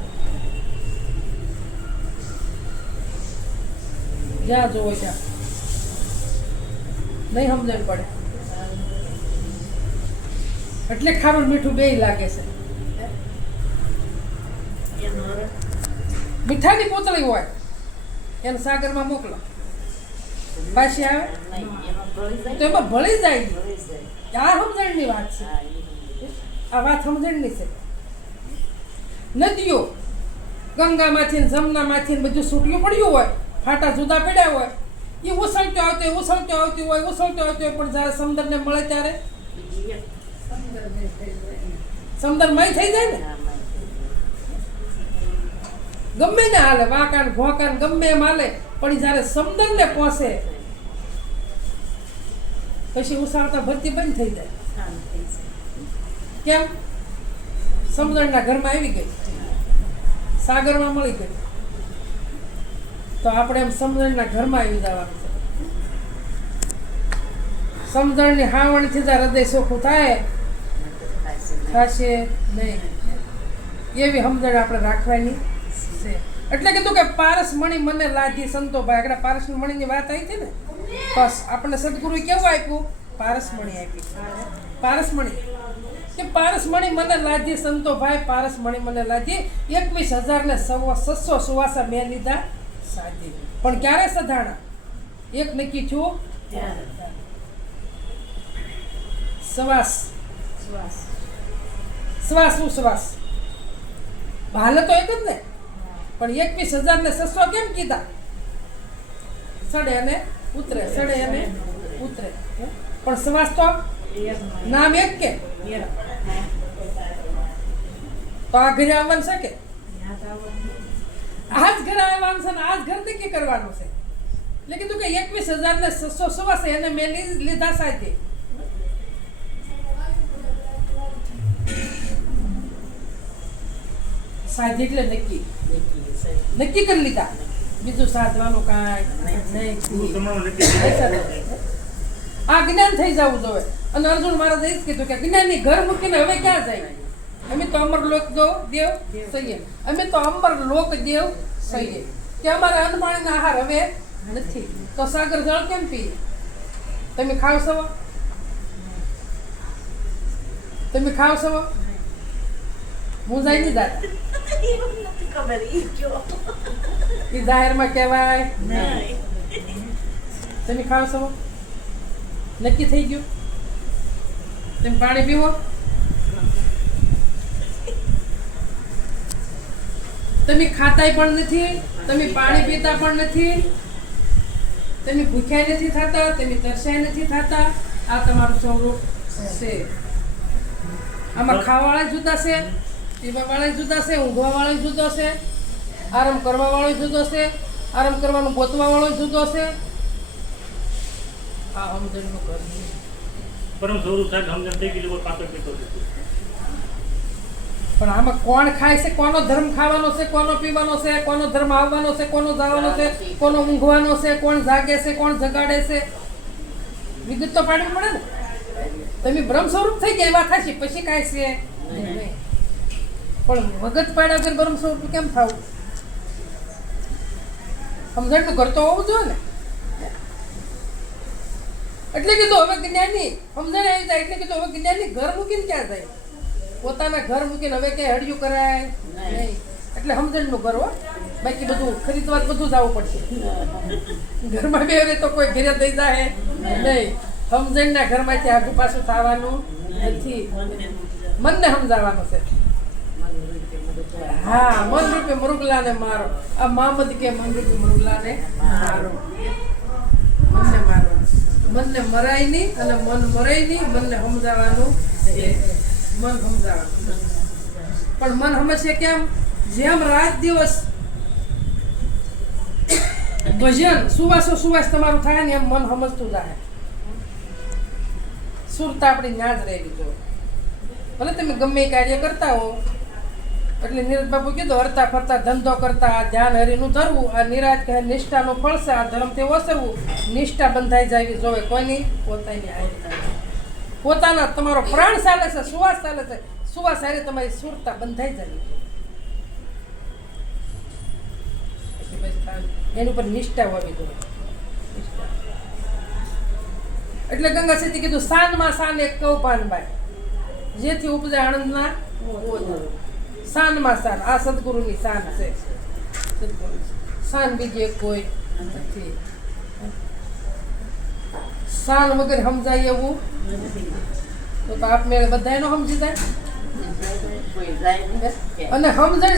જ્યાં જોવો ત્યાં નહીં સમજણ પડે એટલે ખારું ને મીઠું બેય લાગે છે. મીઠાની પોતળી હોય એને સાગરમાં મોકલો, પાછી આવે તો એમાં ભળી જાય. આ સમજણની વાત છે, આ વાત સમજણની છે. નદીઓ ગંગામાંથી ને જમનામાંથી ને બધું છૂટ્યું પડ્યું હોય, ફાટા જુદા પડ્યા હોય, એ ઉછળતો આવતી હોય પણ જ્યારે સમુદ્રને મળે ત્યારે સમુદ્રમય થઈ જાય ને. ગમે ને હાલે, વાંકાન ભોંકાન ગમે એમ હાલે, પણ જ્યારે સમુદ્રને પહોંચે પછી ઉછાળતા ભરતી બંધ થઈ જાય. કેમ? સમુદ્રના ઘરમાં આવી ગઈ, સાગરમાં મળી ગઈ. તો આપણે એમ સમુદ્રના ઘરમાં આવી જવાનું છે. સમુદ્રની હાવણથી જ હૃદય ચોખ્ખું થાય, થશે નહીં. એવી સમજણ આપણે રાખવાની છે. એટલે કીધું કે પારસ મણી મને લાગી સંતોભાઈ. આગળ પારસ મણીની વાત આવી હતી ને, બસ આપણને સદગુરુએ કેવું આપ્યું? પારસ મણી આપી. પારસ મણી કે પારસ મણી મને લાગી સંતોભાઈ, પારસ મણી મને લાગી 21,600 સુવાસા મેં લીધા સાધી. પણ ક્યારે સધાણા? એક નક્કી થયું, શ્વાસ શ્વાસ ઉશ્વાસ હાલે તો એક જ ને, પણ 21,600 કેમ કીધા? સડે અને ઉતરે, સડે અને ઉતરે. પણ શ્વાસ તો નામ એક કે? તો આ ઘરે આવવાનું છે કે આ જ ઘરે આવવાનું છે ને આ જ ઘર નક્કી કરવાનું છે. એટલે કીધું કે 21,600 સુવાસ એને મેં લીધા સાથે. સાધી એટલે નક્કી કરી લીધા, બીજું સાધવાનું કાંઈ નહીં. આ જ્ઞાન થઈ જવું જોઈએ. અને અર્જુન મહારાજ એ જ કીધું કે જ્ઞાનની ઘર મૂકીને હવે ક્યાં જાય? અમે તો અમરલોક દેવ સહીએ, અમે તો અમરલોક દેવ સહીએ કે અમારે અન્નપાણીનો આહાર હવે નથી, તો સાગર જળ કેમ પીએ? તમે ખાવ છો? તમે ખાવ છો? હું જાય નહીં દાદા, એ જાહેરમાં કહેવાય. તમે ખાવ છો? નક્કી થઈ ગયું? તમે પાણી પીવો? તમે ખાતાય પણ નથી, તમે પાણી પીતા પણ નથી, તમે ભૂખ્યા નથી થતા, તમે તરસ્યા નથી થતા. આ તમારું સ્વરૂપ છે. આમાં ખાવાવાળા જુદા છે, પીવાવાળા જુદા છે, ઊંઘવાવાળા જુદો છે, આરામ કરવાવાળો જુદો છે, આરામ કરવાનું ગોતવાવાળો જુદો છે. આ સમજણનું ઘર પરમ સ્વરૂપ સાહેબ સમજણ થઈ ગઈ, લોકો પાછળ પીતો છે. પણ આમાં કોણ ખાય છે, કોનો ધર્મ ખાવાનો છે, કોનો પીવાનો છે, કોનો ધર્મ આવવાનો છે, કોનો જવાનો છે, કોનો ઊંઘવાનો છે, કોણ જાગે છે, કોણ જગાડે છે, વિગત તો પાડવી પડે ને. તમે બ્રહ્મ સ્વરૂપ થઈ ગયા એવા થશે પછી કાંઈ છે નહીં. પણ વગત પાડ્યા વગર બ્રહ્મ સ્વરૂપ કેમ થવું? સમજણનું ઘર તો હોવું જોઈએ ને. એટલે કીધું હવે જ્ઞાની સમજણ આવી જાય, એટલે કીધું હવે જ્ઞાની ઘર મૂકીને ક્યાં જાય? પોતાના ઘર મૂકીને હવે ક્યાંય હડિયું કરાય નહીં. એટલે સમજણનું ઘર હો, બાકી બધું ખરીદવા બધું જવું પડશે. ઘરમાં બે હવે તો કોઈ ઘરે દઈ જાય નહીં. સમજણના ઘરમાંથી આગુ પાછું થવાનું નથી, મનને સમજાવવાનું છે. હા, મન રૂપે મૃગલાને મારો. આ મામદ કે મન રૂપે મૃગલાને મારો, મનને મારો. મનને મરાય નહીં અને મન મરાય નહીં. મનને સમજાવવાનું છે, મન સમજાવવાનું. પણ મન સમજશે કેમ? જેમ રાત દિવસ ભજન સુવાસ તમારું થાય ને એમ મન સમજતું જાય. સુરતા આપણી ન્યા જ રહેવી જોઈએ. ભલે તમે ગમે એ કાર્ય કરતા હો. એટલે નીરજ બાપુ કીધું હરતા ફરતા ધંધો કરતા ધ્યાન હરીનું ધરવું. આ નિરાજ કહે નિષ્ઠાનું ફળ છે. આ ધર્મથી ઓસરવું. નિષ્ઠા બંધાઈ જાય જોવે કોઈની? પોતાની આયતા. પોતાના તમારો પ્રાણ ચાલે છે, સુવાસ ચાલે છે, સુવાસ હારે તમારી સુરતા બંધાઈ જાય. એની ઉપર નિષ્ઠા હોવી જોઈએ. એટલે ગંગા સતી કીધું શાનમાં શાન એક કૌ પાનબાઈ, જેથી ઉપજે આણંદના ઓજ. શાનમાં શાન આ સદગુરુની શાન છે. સદગુરુની શાન બીજી એક કોઈ નથી. શાન વગર સમજાય એવું તો આપમેળે બધાય નો સમજી જાય. અને સમજણ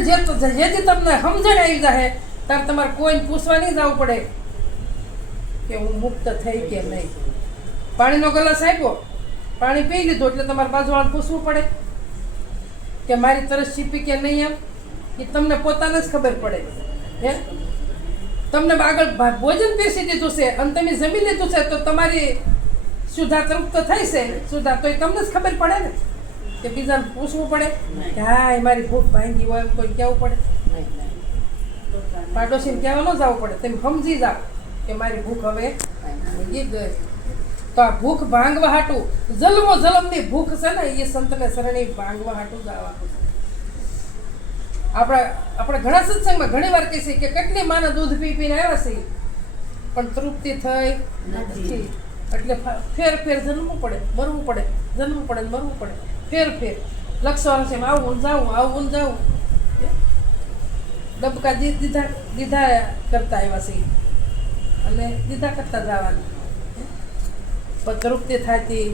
જેથી તમને સમજણ આવી જાય ત્યારે તમારે કોઈને પૂછવા નહીં જવું પડે કે હું મુક્ત થઈ કે નહીં. પાણીનો ગ્લાસ આપ્યો, પાણી પી લીધું એટલે તમારે બાજુવાળાને પૂછવું પડે કે મારી તરસ છીપી કે નહીં. એમ એ તમને પોતાને જ ખબર પડે. હે તમને આગળ ભોજન પીરસી દીધું છે અને તમે જમી લીધું છે તો તમારી સુધા તૃપ્ત થઈ છે સુધા, તો એ તમને જ ખબર પડે ને કે બીજાને પૂછવું પડે કે હા મારી ભૂખ ભાંગી હોય એમ કોઈ કહેવું પડે. પાડોશીને કહેવા ન જવું પડે, તમે સમજી જાઓ કે મારી ભૂખ હવે ભાંગી ગઈ. તો આ ભૂખ ભાંગવા હાટું જલમો જલમની ભૂખ છે ને એ સંતને શરણે ભાંગવા હાટું જ આવવાનું. આપણે ઘણા સત્સંગમાં ઘણી વાર કહીએ કે કેટલી માના દૂધ પી પીને આવ્યા છે પણ તૃપ્તિ થઈ નથી. એટલે ફેર જન્મવું પડે, મરવું પડે, જન્મવું પડે, મરવું પડે, ફેર લક્ષણ છે આવું જાઉં ડબકા દીધા કરતા આવ્યા છે અને દીધા કરતા જવાનું. પણ તૃપ્તિ થતી,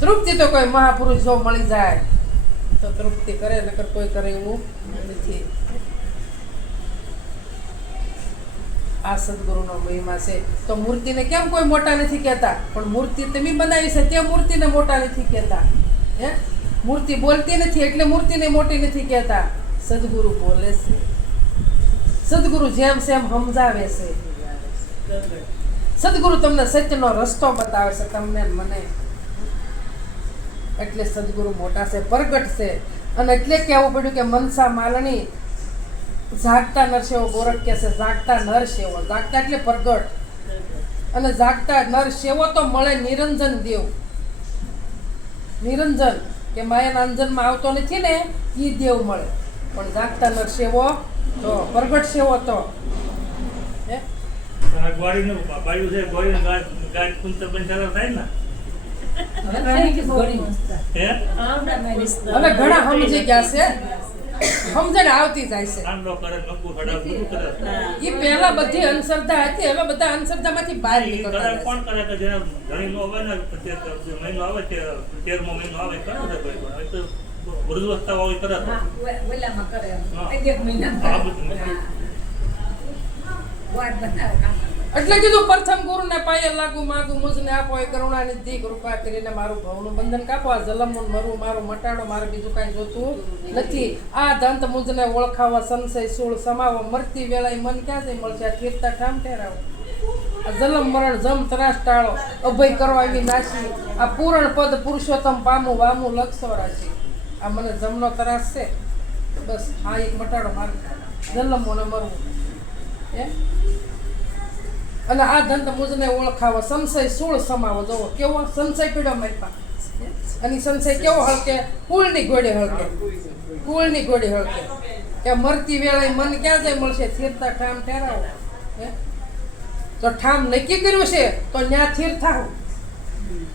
તૃપ્તિ તો કોઈ મહાપુરુષ જો મળી જાય તો તૃપ્તિ કરે, નકર કોઈ કરે એવું નથી. આ સદગુરુનો મહિમા છે. તો મૂર્તિને કેમ કોઈ મોટા નથી કહેતા, પણ મૂર્તિ તમે બનાવી છે તે મૂર્તિને મોટા નથી કહેતા. હે મૂર્તિ બોલતી નથી એટલે મૂર્તિને મોટી નથી કહેતા. સદગુરુ બોલે છે, સદગુરુ જેમ સેમ સમજાવે છે. સદગુરુ તમને સત્યનો રસ્તો બતાવે છે તમને મને. એટલે સદગુરુ મોટા છે, પ્રગટ છે. અને એટલે કહેવું પડ્યું કે મનસા માલણી જાગતા નર સેવો ગોરખ કહે છે. જાગતા નર સેવો, જાગતા એટલે પ્રગટ, અને જાગતા નર સેવો તો મળે નિરંજન દેવ. નિરંજન કે માયાના અંજનમાં આવતો નથી ને એ દેવ મળે. પણ જાગતા નર સેવો તો પ્રગટ સેવો તો ગોળીનું પાડ્યું છે. ગોળીને ગાય કુંતર બંધારો થાય ને હવે ઘણા સમજી ગયા છે, સમજણ આવતી જાય છે. આંડો કરે, નકુ હડા બધું કરે. એ પહેલા બધી અંધશ્રદ્ધા હતી, હવે બધા અંધશ્રદ્ધામાંથી બહાર નીકળતા જાય છે. કોણ કરે કે જેને ધણી નો આવે ને મહિનો આવે છે, 13મો મહિનો આવે કરે છે કોઈ પણ. હવે તો વૃદ્ધાવસ્થા હોય કરે છે. ઓલામાં કરે હા. 11 મહિના આ બધું. વાત બનાવે કામ. એટલે કીધું પ્રથમ ગુરુને પાયે લાગુ માગું મુજને આપો એ કરુણાની દી કૃપા કરીને મારું ભવનું બંધન કાપો. આ જલમનું મરવું મારું મટાડો, મારે બીજું કાંઈ જોતું નથી. આ દંત મુજને ઓળખાવો, સંશય સૂળ સમાવો, મરતી વેળાએ મન ક્યાંથી મળશે? આ કીર્તા ઠામ ઠેરાવો. આ જલમ મરણ જમ ત્રાસ ટાળો, અભય કરવા એવી નાસી. આ પૂરણ પદ પુરુષોત્તમ પામું વામું લક્ષો રાશી. આ મને જમનો ત્રાસ છે, બસ આ એક મટાડો મારે જલમો ને મરવું. અને આ દંત મુજને ઓળખાવો, સંશય સૂળ સમાવો. જોવો કેવો સંશય પીડ્યો મારી પાસે. અને સંશય કેવો હળકે? કુળની ઘોડે હળકે, કુળની ઘોડે હળકે. કે મરતી વેળાએ મન ક્યાં જાય મળશે? થીરતા ઠામ ઠેરાવો. તો ઠામ નક્કી કર્યું છે તો ન્યા થીર થાવ,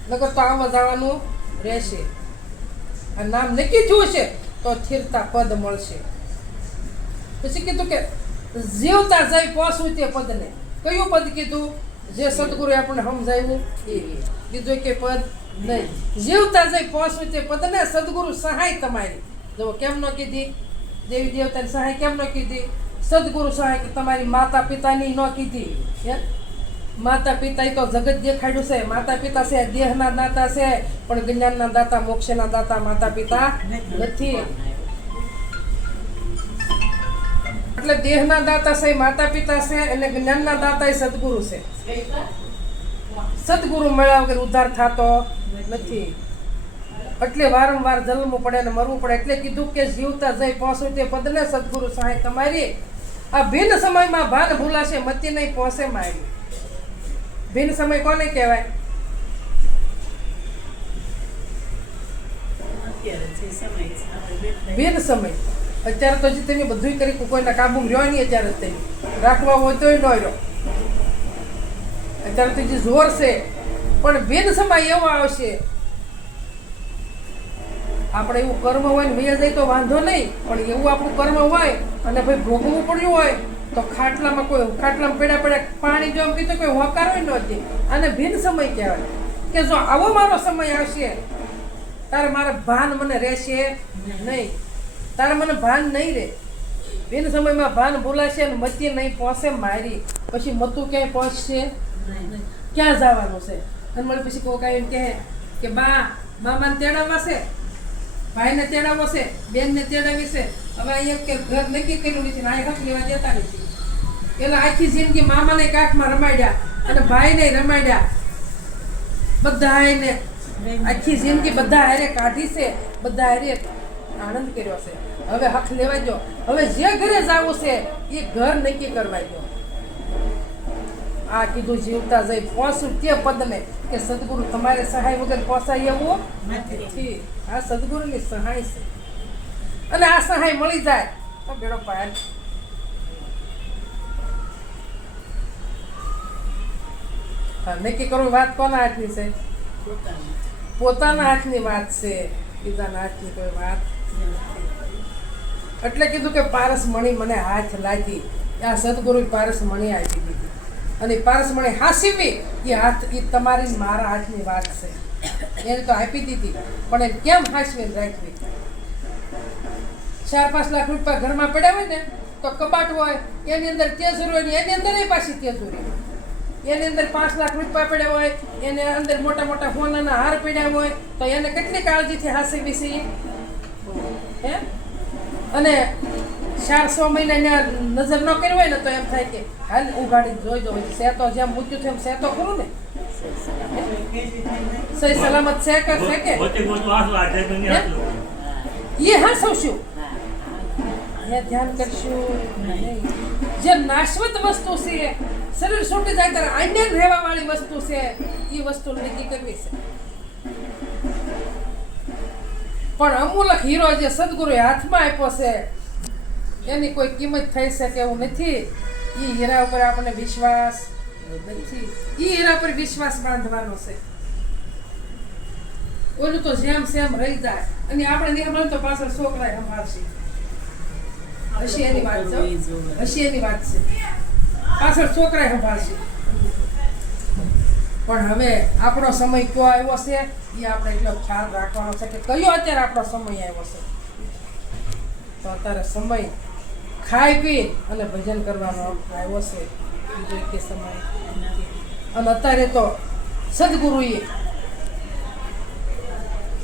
નકર તો આવા જવાનું રહેશે. આ નામ નક્કી થયું છે તો થીરતા પદ મળશે. પછી કીધું કે જીવતા જઈ પહોંચવું તે પદને. કયું પદ કીધું? જે સદગુરુ આપણને સમજાવ્યું એ કીધું કે પદ નહીં. જીવતા જઈ પહોંચવું તે પદને સદગુરુ સહાય તમારી. જો કેમ ન કીધી? દેવી દેવતાની સહાય કેમ ન કીધી? સદગુરુ સહાય કે તમારી માતા પિતાની ન કીધી. માતા પિતા તો જગત દેખાડ્યું છે. માતા પિતા છે દેહના દાતા છે, પણ જ્ઞાનના દાતા મોક્ષના દાતા માતા પિતા નથી. એટલે દેહના દાતા છે માતા પિતા છે, અને જ્ઞાનના દાતા એ સદગુરુ છે. સદગુરુ મળ્યા વગર ઉદ્ધાર થતો નથી. એટલે વારંવાર જન્મવું પડે અને મરવું પડે. એટલે કીધું કે જીવતા જઈ પહોંચવું તે પદને સદગુરુ સહાય તમારી. આ ભિન્ન સમયમાં ભાન ભૂલાશે, મતી નહીં પહોંચે મારી. ભિન્ન સમય કોને કહેવાય? ભિન્ન સમય. અત્યારે તો તમે બધું કરી કોઈના કાબુ રહ્યો નહીં. અત્યારે તમે રાખવા હોય તોય ન રહ્યો. અત્યારે તો જે જોર છે પણ ભિન્ન સમય એવો આવશે આપણે એવું કર્મ હોય ને વૈયા જાય તો વાંધો નહીં, પણ એવું આપણું કર્મ હોય અને ભાઈ ભોગવવું પડ્યું હોય તો ખાટલામાં પડ્યા પાણી જો એમ કીધું કોઈ હોકાર હોય નહોતી. આને ભિન્ન સમય કહેવાય કે જો આવો મારો સમય આવશે તારે મારા ભાન મને રહેશે નહીં, તારે મને ભાન નહીં રહે. ભિન્ન સમયમાં ભાન ભૂલાશે અને મતી નહીં પહોંચે મારી, પછી મતું ક્યાંય પહોંચશે ક્યાં જવાનું છે. અને મને પછી કોઈ કાંઈ એમ કહે કે બા મામાને તેડાવવા છે, ભાઈને તેડાવો છે, બેનને તેડાવી છે. હવે અહીંયા કે ઘર નક્કી કર્યું નથી ને અહીં હક લેવા દેતા નથી. એટલે આખી જિંદગી મામાને કાંઠમાં રમાડ્યા અને ભાઈને રમાડ્યા, બધાને આખી જિંદગી બધા હારે કાઢી છે, બધા હારે આનંદ કર્યો છે. હવે હક લેવા દો. હવે જે ઘરે જવું છે એ ઘર નક્કી કરવા દો. આ કીધું જીવતા જઈ પહોંચું તે પદને કે સદગુરુ તમારે સહાય વગર પહોંચાય એવું નથી. આ સદગુરુની સહાય છે અને આ સહાય મળી જાય તો બેડો પાર. નક્કી કરવું વાત કોના હાથની છે? પોતાના હાથની વાત છે, બીજાના હાથની કોઈ વાત. એટલે કીધું કે પારસ મણી મને હાથ લાગી. આ સદગુરુ પારસ મણી આપી દીધી અને પારસ મણી હાસીવી એ હાથ એ તમારી મારા હાથની વાત છે. એને તો આપી દીધી પણ એ કેમ હાસવીને રાખવી? 4-5 લાખ રૂપિયા ઘરમાં પડ્યા હોય ને તો કબાટ હોય એની અંદર તેજુરી હોય ને એની અંદર પાછી તેજુરી હોય, એની અંદર 5 લાખ રૂપિયા પડ્યા હોય, એને અંદર મોટા મોટા સોનાના હાર પડ્યા હોય તો એને કેટલી કાળજીથી હાસવી છે હે? અને 4-6 મહિના નજર ન કરી હોય ને તો એમ થાય કે હાલ ઉગાડી જોઈ દો, સેતો જેમ મૂક્યું છે એમ સેતો કરું ને, સહી સલામત છે કે છે કે એ હાસવશું એ ધ્યાન કરશું નહીં. જે નાશવત વસ્તુ છે શરીર છૂટી જાય ત્યારે આનંદ રહેવા વાળી વસ્તુ છે એ વસ્તુ નક્કી કરવી છે. પણ અમૂલક હીરો જે સદગુરુએ હાથમાં આપ્યો છે એની કોઈ કિંમત થઈ શકે એવું નથી. એ હીરા ઉપર આપણને વિશ્વાસ નથી, એ હીરા પર વિશ્વાસ બાંધવાનો છે. ઓલું તો જેમ સેમ રહી જાય અને આપણે નહીં મળે તો પાછળ છોકરા સંભાળશે. હસી એની વાત છે, હસી એની વાત છે, પાછળ છોકરા સંભાળશે. પણ હવે આપણો સમય કયો આવ્યો છે એ આપણે એટલો ખ્યાલ રાખવાનો છે કે કયો અત્યારે આપણો સમય આવ્યો છે. તો અત્યારે સમય ખાઈ પી અને ભજન કરવાનો આવ્યો છે, બીજો કે સમય. અને અત્યારે તો સદગુરુએ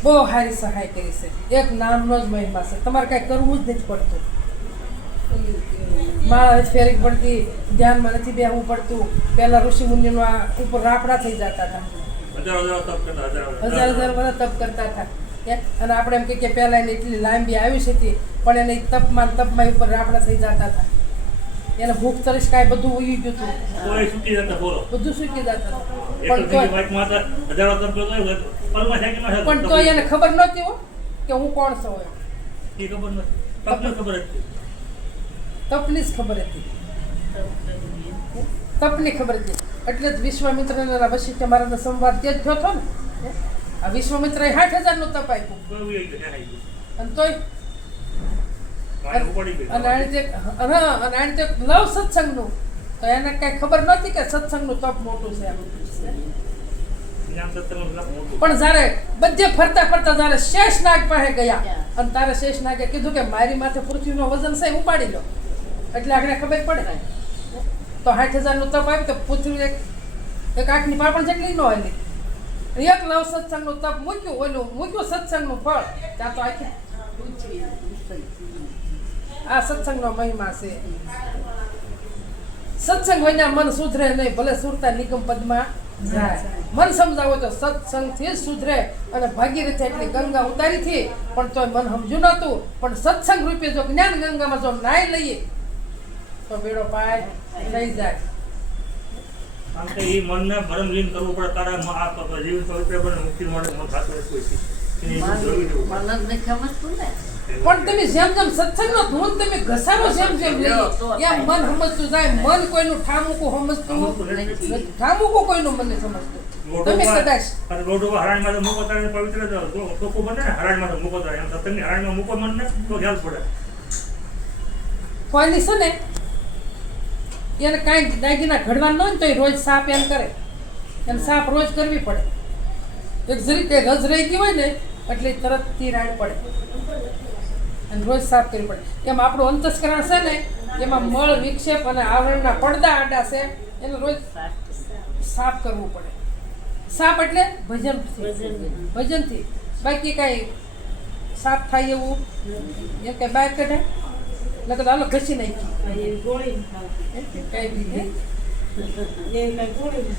બહુ સારી સહાય કરી છે. એક નામનો જ મહિમા છે, તમારે કાંઈ કરવું જ નથી પડતું. માળા ફેરવી પડતી, ધ્યાનમાં નથી બેહવું પડતું. પહેલા ઋષિ મુનિનો ઉપર રાપડા થઈ જતા હતા, હજાર વર્ષ તપ કરતા હતા. અને આપણે એમ કે પહેલા એને એટલી લાંબી આવી હતી પણ એને તપમાં ઉપર રાપડા થઈ જતા હતા. એને ભૂખ તરસ કાંઈ બધું ઉઈ ગયું હતું, બધું સૂકી જતા હતા. પણ તો એને ખબર નહોતી હો કે હું કોણ છું. તપની જ ખબર હતી, તપની ખબર હતી. એટલે જ વિશ્વામિત્ર વશિષ્ઠ મહારાજનો સંવાદ તે જ થયો હતો ને. આ વિશ્વામિત્રએ 60,000 નું તપ આપ્યું અને તોય અને આને તે લવ સત્સંગનું તો એને કઈ ખબર નહોતી કે સત્સંગનું તપ મોટું છે. પણ જયારે બધે ફરતા ફરતા જયારે શેષનાગ પાસે ગયા અને તારે શેષનાગે કીધું કે મારી માથે પૃથ્વીનો વજન છે ઉપાડી લો, એટલે આગળ ખબર પડે. તો 60,000 નું તપ આવ્યું તો પૃથ્વી એક આંખની પાપણ જેટલી ન હતી. એક લવ સત્સંગનું તપ મૂક્યું સત્સંગનું ફળ ત્યાં તો આખી આ સત્સંગનો મહિમા છે. સત્સંગ હોય મન સુધરે નહીં, ભલે સુરતા નિગમ પદમાં જાય. મન સમજાવો તો સત્સંગથી જ સુધરે. અને ભાગીરથી એટલી ગંગા ઉતારી હતી પણ તોય મન સમજુ નહોતું. પણ સત્સંગ રૂપે જો જ્ઞાન ગંગામાં જો નાઈ લઈએ તો બેડો પાર થઈ જાય. આમ તો એ મનને ભરમ લીન કરવું પડે તારા જીવન સ્વરૂપે પણ મુક્તિ મળે પણ તમે જેમ જેમ સત્સંગનો ધૂન તમે ઘસારો જેમ જેમ લઈએ એમ મન સમજતું જાય. મન કોઈનું ઠામુકું સમજતું, ઠામુકું કોઈનું મને સમજતું તમે કદાચ લોઢો હરાણીમાં તો મૂકો તારે પવિત્ર ચોખ્ખું બને ને હરાણીમાં તો મૂકો તારે એમ સત્સંગની હરાણીમાં મૂકો મને તો ખ્યાલ પડે. કોઈની છે ને એને કાંઈ દાગીના ઘડવા ન હોય ને તો એ રોજ સાફ એમ કરે, એને સાફ રોજ કરવી પડે. એક જરી કંઈ રજ રહી ગઈ હોય ને એટલે તરત તિરાડ પડે અને રોજ સાફ કરવી પડે. એમ આપણું અંતસ્કરણ છે ને એમાં મળ વિક્ષેપ અને આવરણના પડદા આડા છે એને રોજ સાફ કરવું પડે. સાફ એટલે ભજનથી, બાકી કાંઈ સાફ થાય એવું એ કાંઈ બહાર કઢાય લગત હાલો ઘસી નાખી એવી ગોળી કાંઈ બી. એવી કઈ ગોળી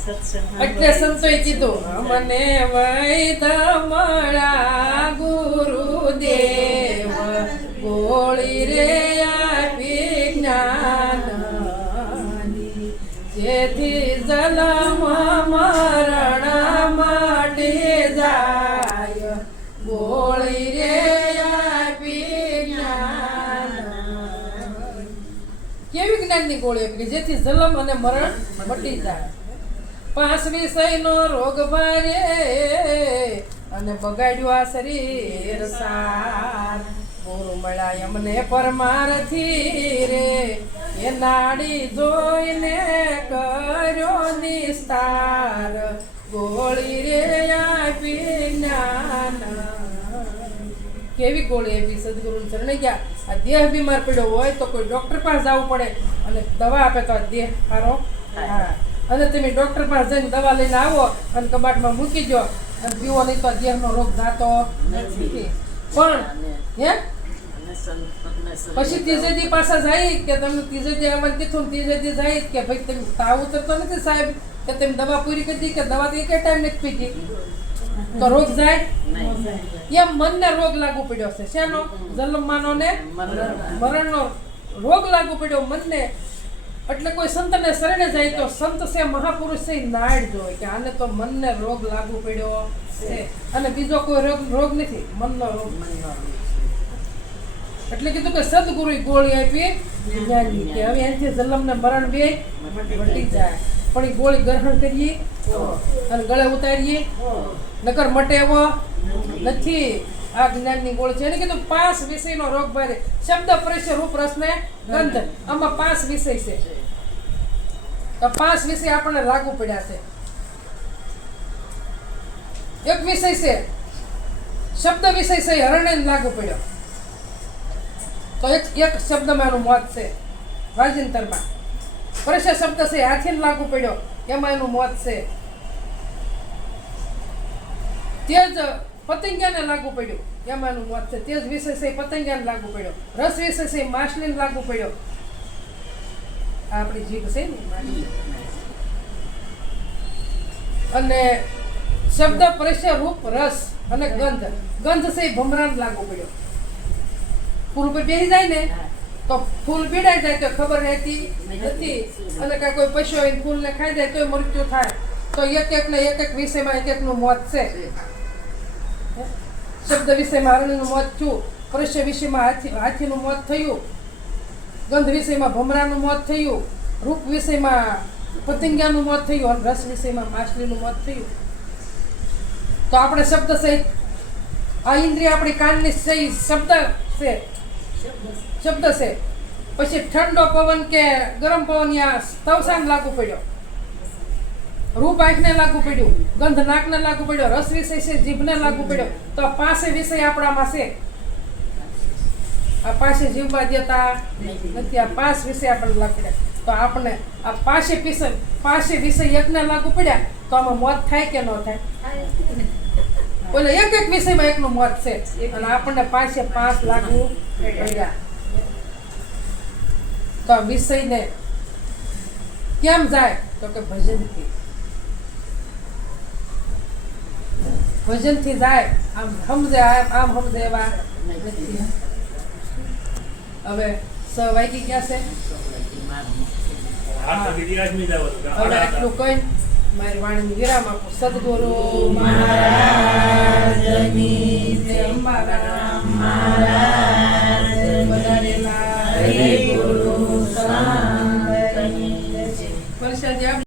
સત્સંગ એટલે સંતોએ કીધું મને વૈદમળા ગુરુદેવ ગોળી રે આપી જ્ઞાનની, જેથી જલમ મરણ માટે જાય ગોળી રે આપી જ્ઞાન. કેવી જ્ઞાનની ગોળી આપી જેથી જલમ અને મરણ મટી જાય. 5 વિષયનો રોગ ભારે અને બગાડ્યું આ શરીર સાર, ગુરુ મળ્યા એમને પરમારથી રે એ નાડી જોઈને કર્યો નિસ્તાર ગોળી રે આપી જ્ઞાન. કેવી ગોળી આપી સદગુરુને ચરણે ગયા. આ દેહ બીમાર પડ્યો હોય તો કોઈ ડોક્ટર પાસે જવું પડે અને દવા આપે તો આ દેહ સારો. હા, અને તમે ડોક્ટર પાસે જઈને દવા લઈને આવો અને કબાટમાં મૂકી દો અને પીવો નહીં તો દેહનો રોગ જાતો નથી. પણ હે પછી ત્રીજે દી પાછા જાય કે તમે ત્રીજે દી આવવાનું કીધું, ત્રીજે દી જાય કે ભાઈ તમે તાવ ઉતરતો નથી સાહેબ, કે તમે દવા પૂરી કરી દીધી કે દવા તો એક ટાઈમ નથી પીધી તો રોગ જાય. એમ મનને રોગ લાગુ પડ્યો છે. શેનો? જન્મવાનો ને મરણનો રોગ લાગુ પડ્યો મનને. એટલે કોઈ સંતને શરણે જાય તો સંત છે મહાપુરુષ છે નાડ જોય કે આને તો મનને રોગ લાગુ પડ્યો છે અને બીજો કોઈ રોગ નથી, મનનો રોગ. એટલે કીધું કે સદગુરુએ ગોળી આપી જ્ઞાનની કે હવે એનાથી જન્મ ને મરણ બે મટી જાય. પણ એ ગોળી ગ્રહણ કરીએ અને ગળે ઉતારીએ નકર મટે એવો નથી. આ જ્ઞાનની ગોળી છે. એને કીધું 5 વિષયનો રોગ ભારે, શબ્દ સ્પર્શ રૂપ રસ ને ગંધ, આમાં 5 વિષય છે. તો 5 વિષય આપણને લાગુ પડ્યા છે. એક વિષય છે શબ્દ વિષય છે, હરણે લાગુ પડ્યો તો એક શબ્દમાં એનું મોત છે. વાજિંતરમાં સ્પર્શ શબ્દ છે, હાથીને લાગુ પડ્યો એમાં એનું મોત છે. તેજ પતંગિયાને લાગુ પડ્યું એમાં એનું મોત છે. તેજ વિષય છે પતંગિયાને લાગુ પડ્યો. રસ વિષય છે માછલીને લાગુ પડ્યો. આપણી જીભ છે ને માછલી. અને શબ્દ સ્પર્શ રૂપ રસ અને ગંધ, ગંધ છે ભમરાને લાગુ પડ્યો. ફૂલ ઉપર બેસી જાય ને તો ફૂલ પીડાઈ જાય તો ખબર રહેતી નથી, અને કાંઈ કોઈ પશુ હોય ફૂલને ખાઈ જાય તો મૃત્યુ થાય. તો એક વિષયમાં એકનું મોત છે. શબ્દ વિષયમાં હરણીનું મોત થયું, સ્પર્શ વિષયમાં હાથીનું મોત થયું, ગંધ વિષયમાં ભમરાનું મોત થયું, રૂપ વિષયમાં પતંગિયાનું મોત થયું અને રસ વિષયમાં માછલીનું મોત થયું. તો આપણે શબ્દ સહિત આ ઇન્દ્રિય આપણી કાનની સહી શબ્દ છે, શબ્દ છે. પછી ઠંડો પવન કે ગરમ પવન યા તવસાને લાગુ પડ્યો, રૂપ આંખને લાગુ પડ્યું, ગંધ નાકને લાગુ પડ્યો, રસ વિષય છે જીભને લાગુ પડ્યો. તો 5 વિષય આપણામાં છે. આ 5 જીવવા દેતા નથી. આ 5 વિષય આપણને લાગુ પડ્યા. તો આપણે આ 5 વિષય એકને લાગુ પડ્યા તો આમાં મોત થાય કે ન થાય? બોલે એક વિષયમાં એકનું મોત છે અને આપણને 5 લાગુ પડ્યા. તો આ વિષયને કેમ જાય તો કે ભજનથી. ભજનથી જાય. આમ સમજે આમ સમજે એવા નથી. હવે 6 વાગી ગયા છે. હવે આટલું કઈ મારી વાણીનું વિરામ આપું. સદગુરુ મહારાજની જય. અંબારામ મહારાજ પધારેલા.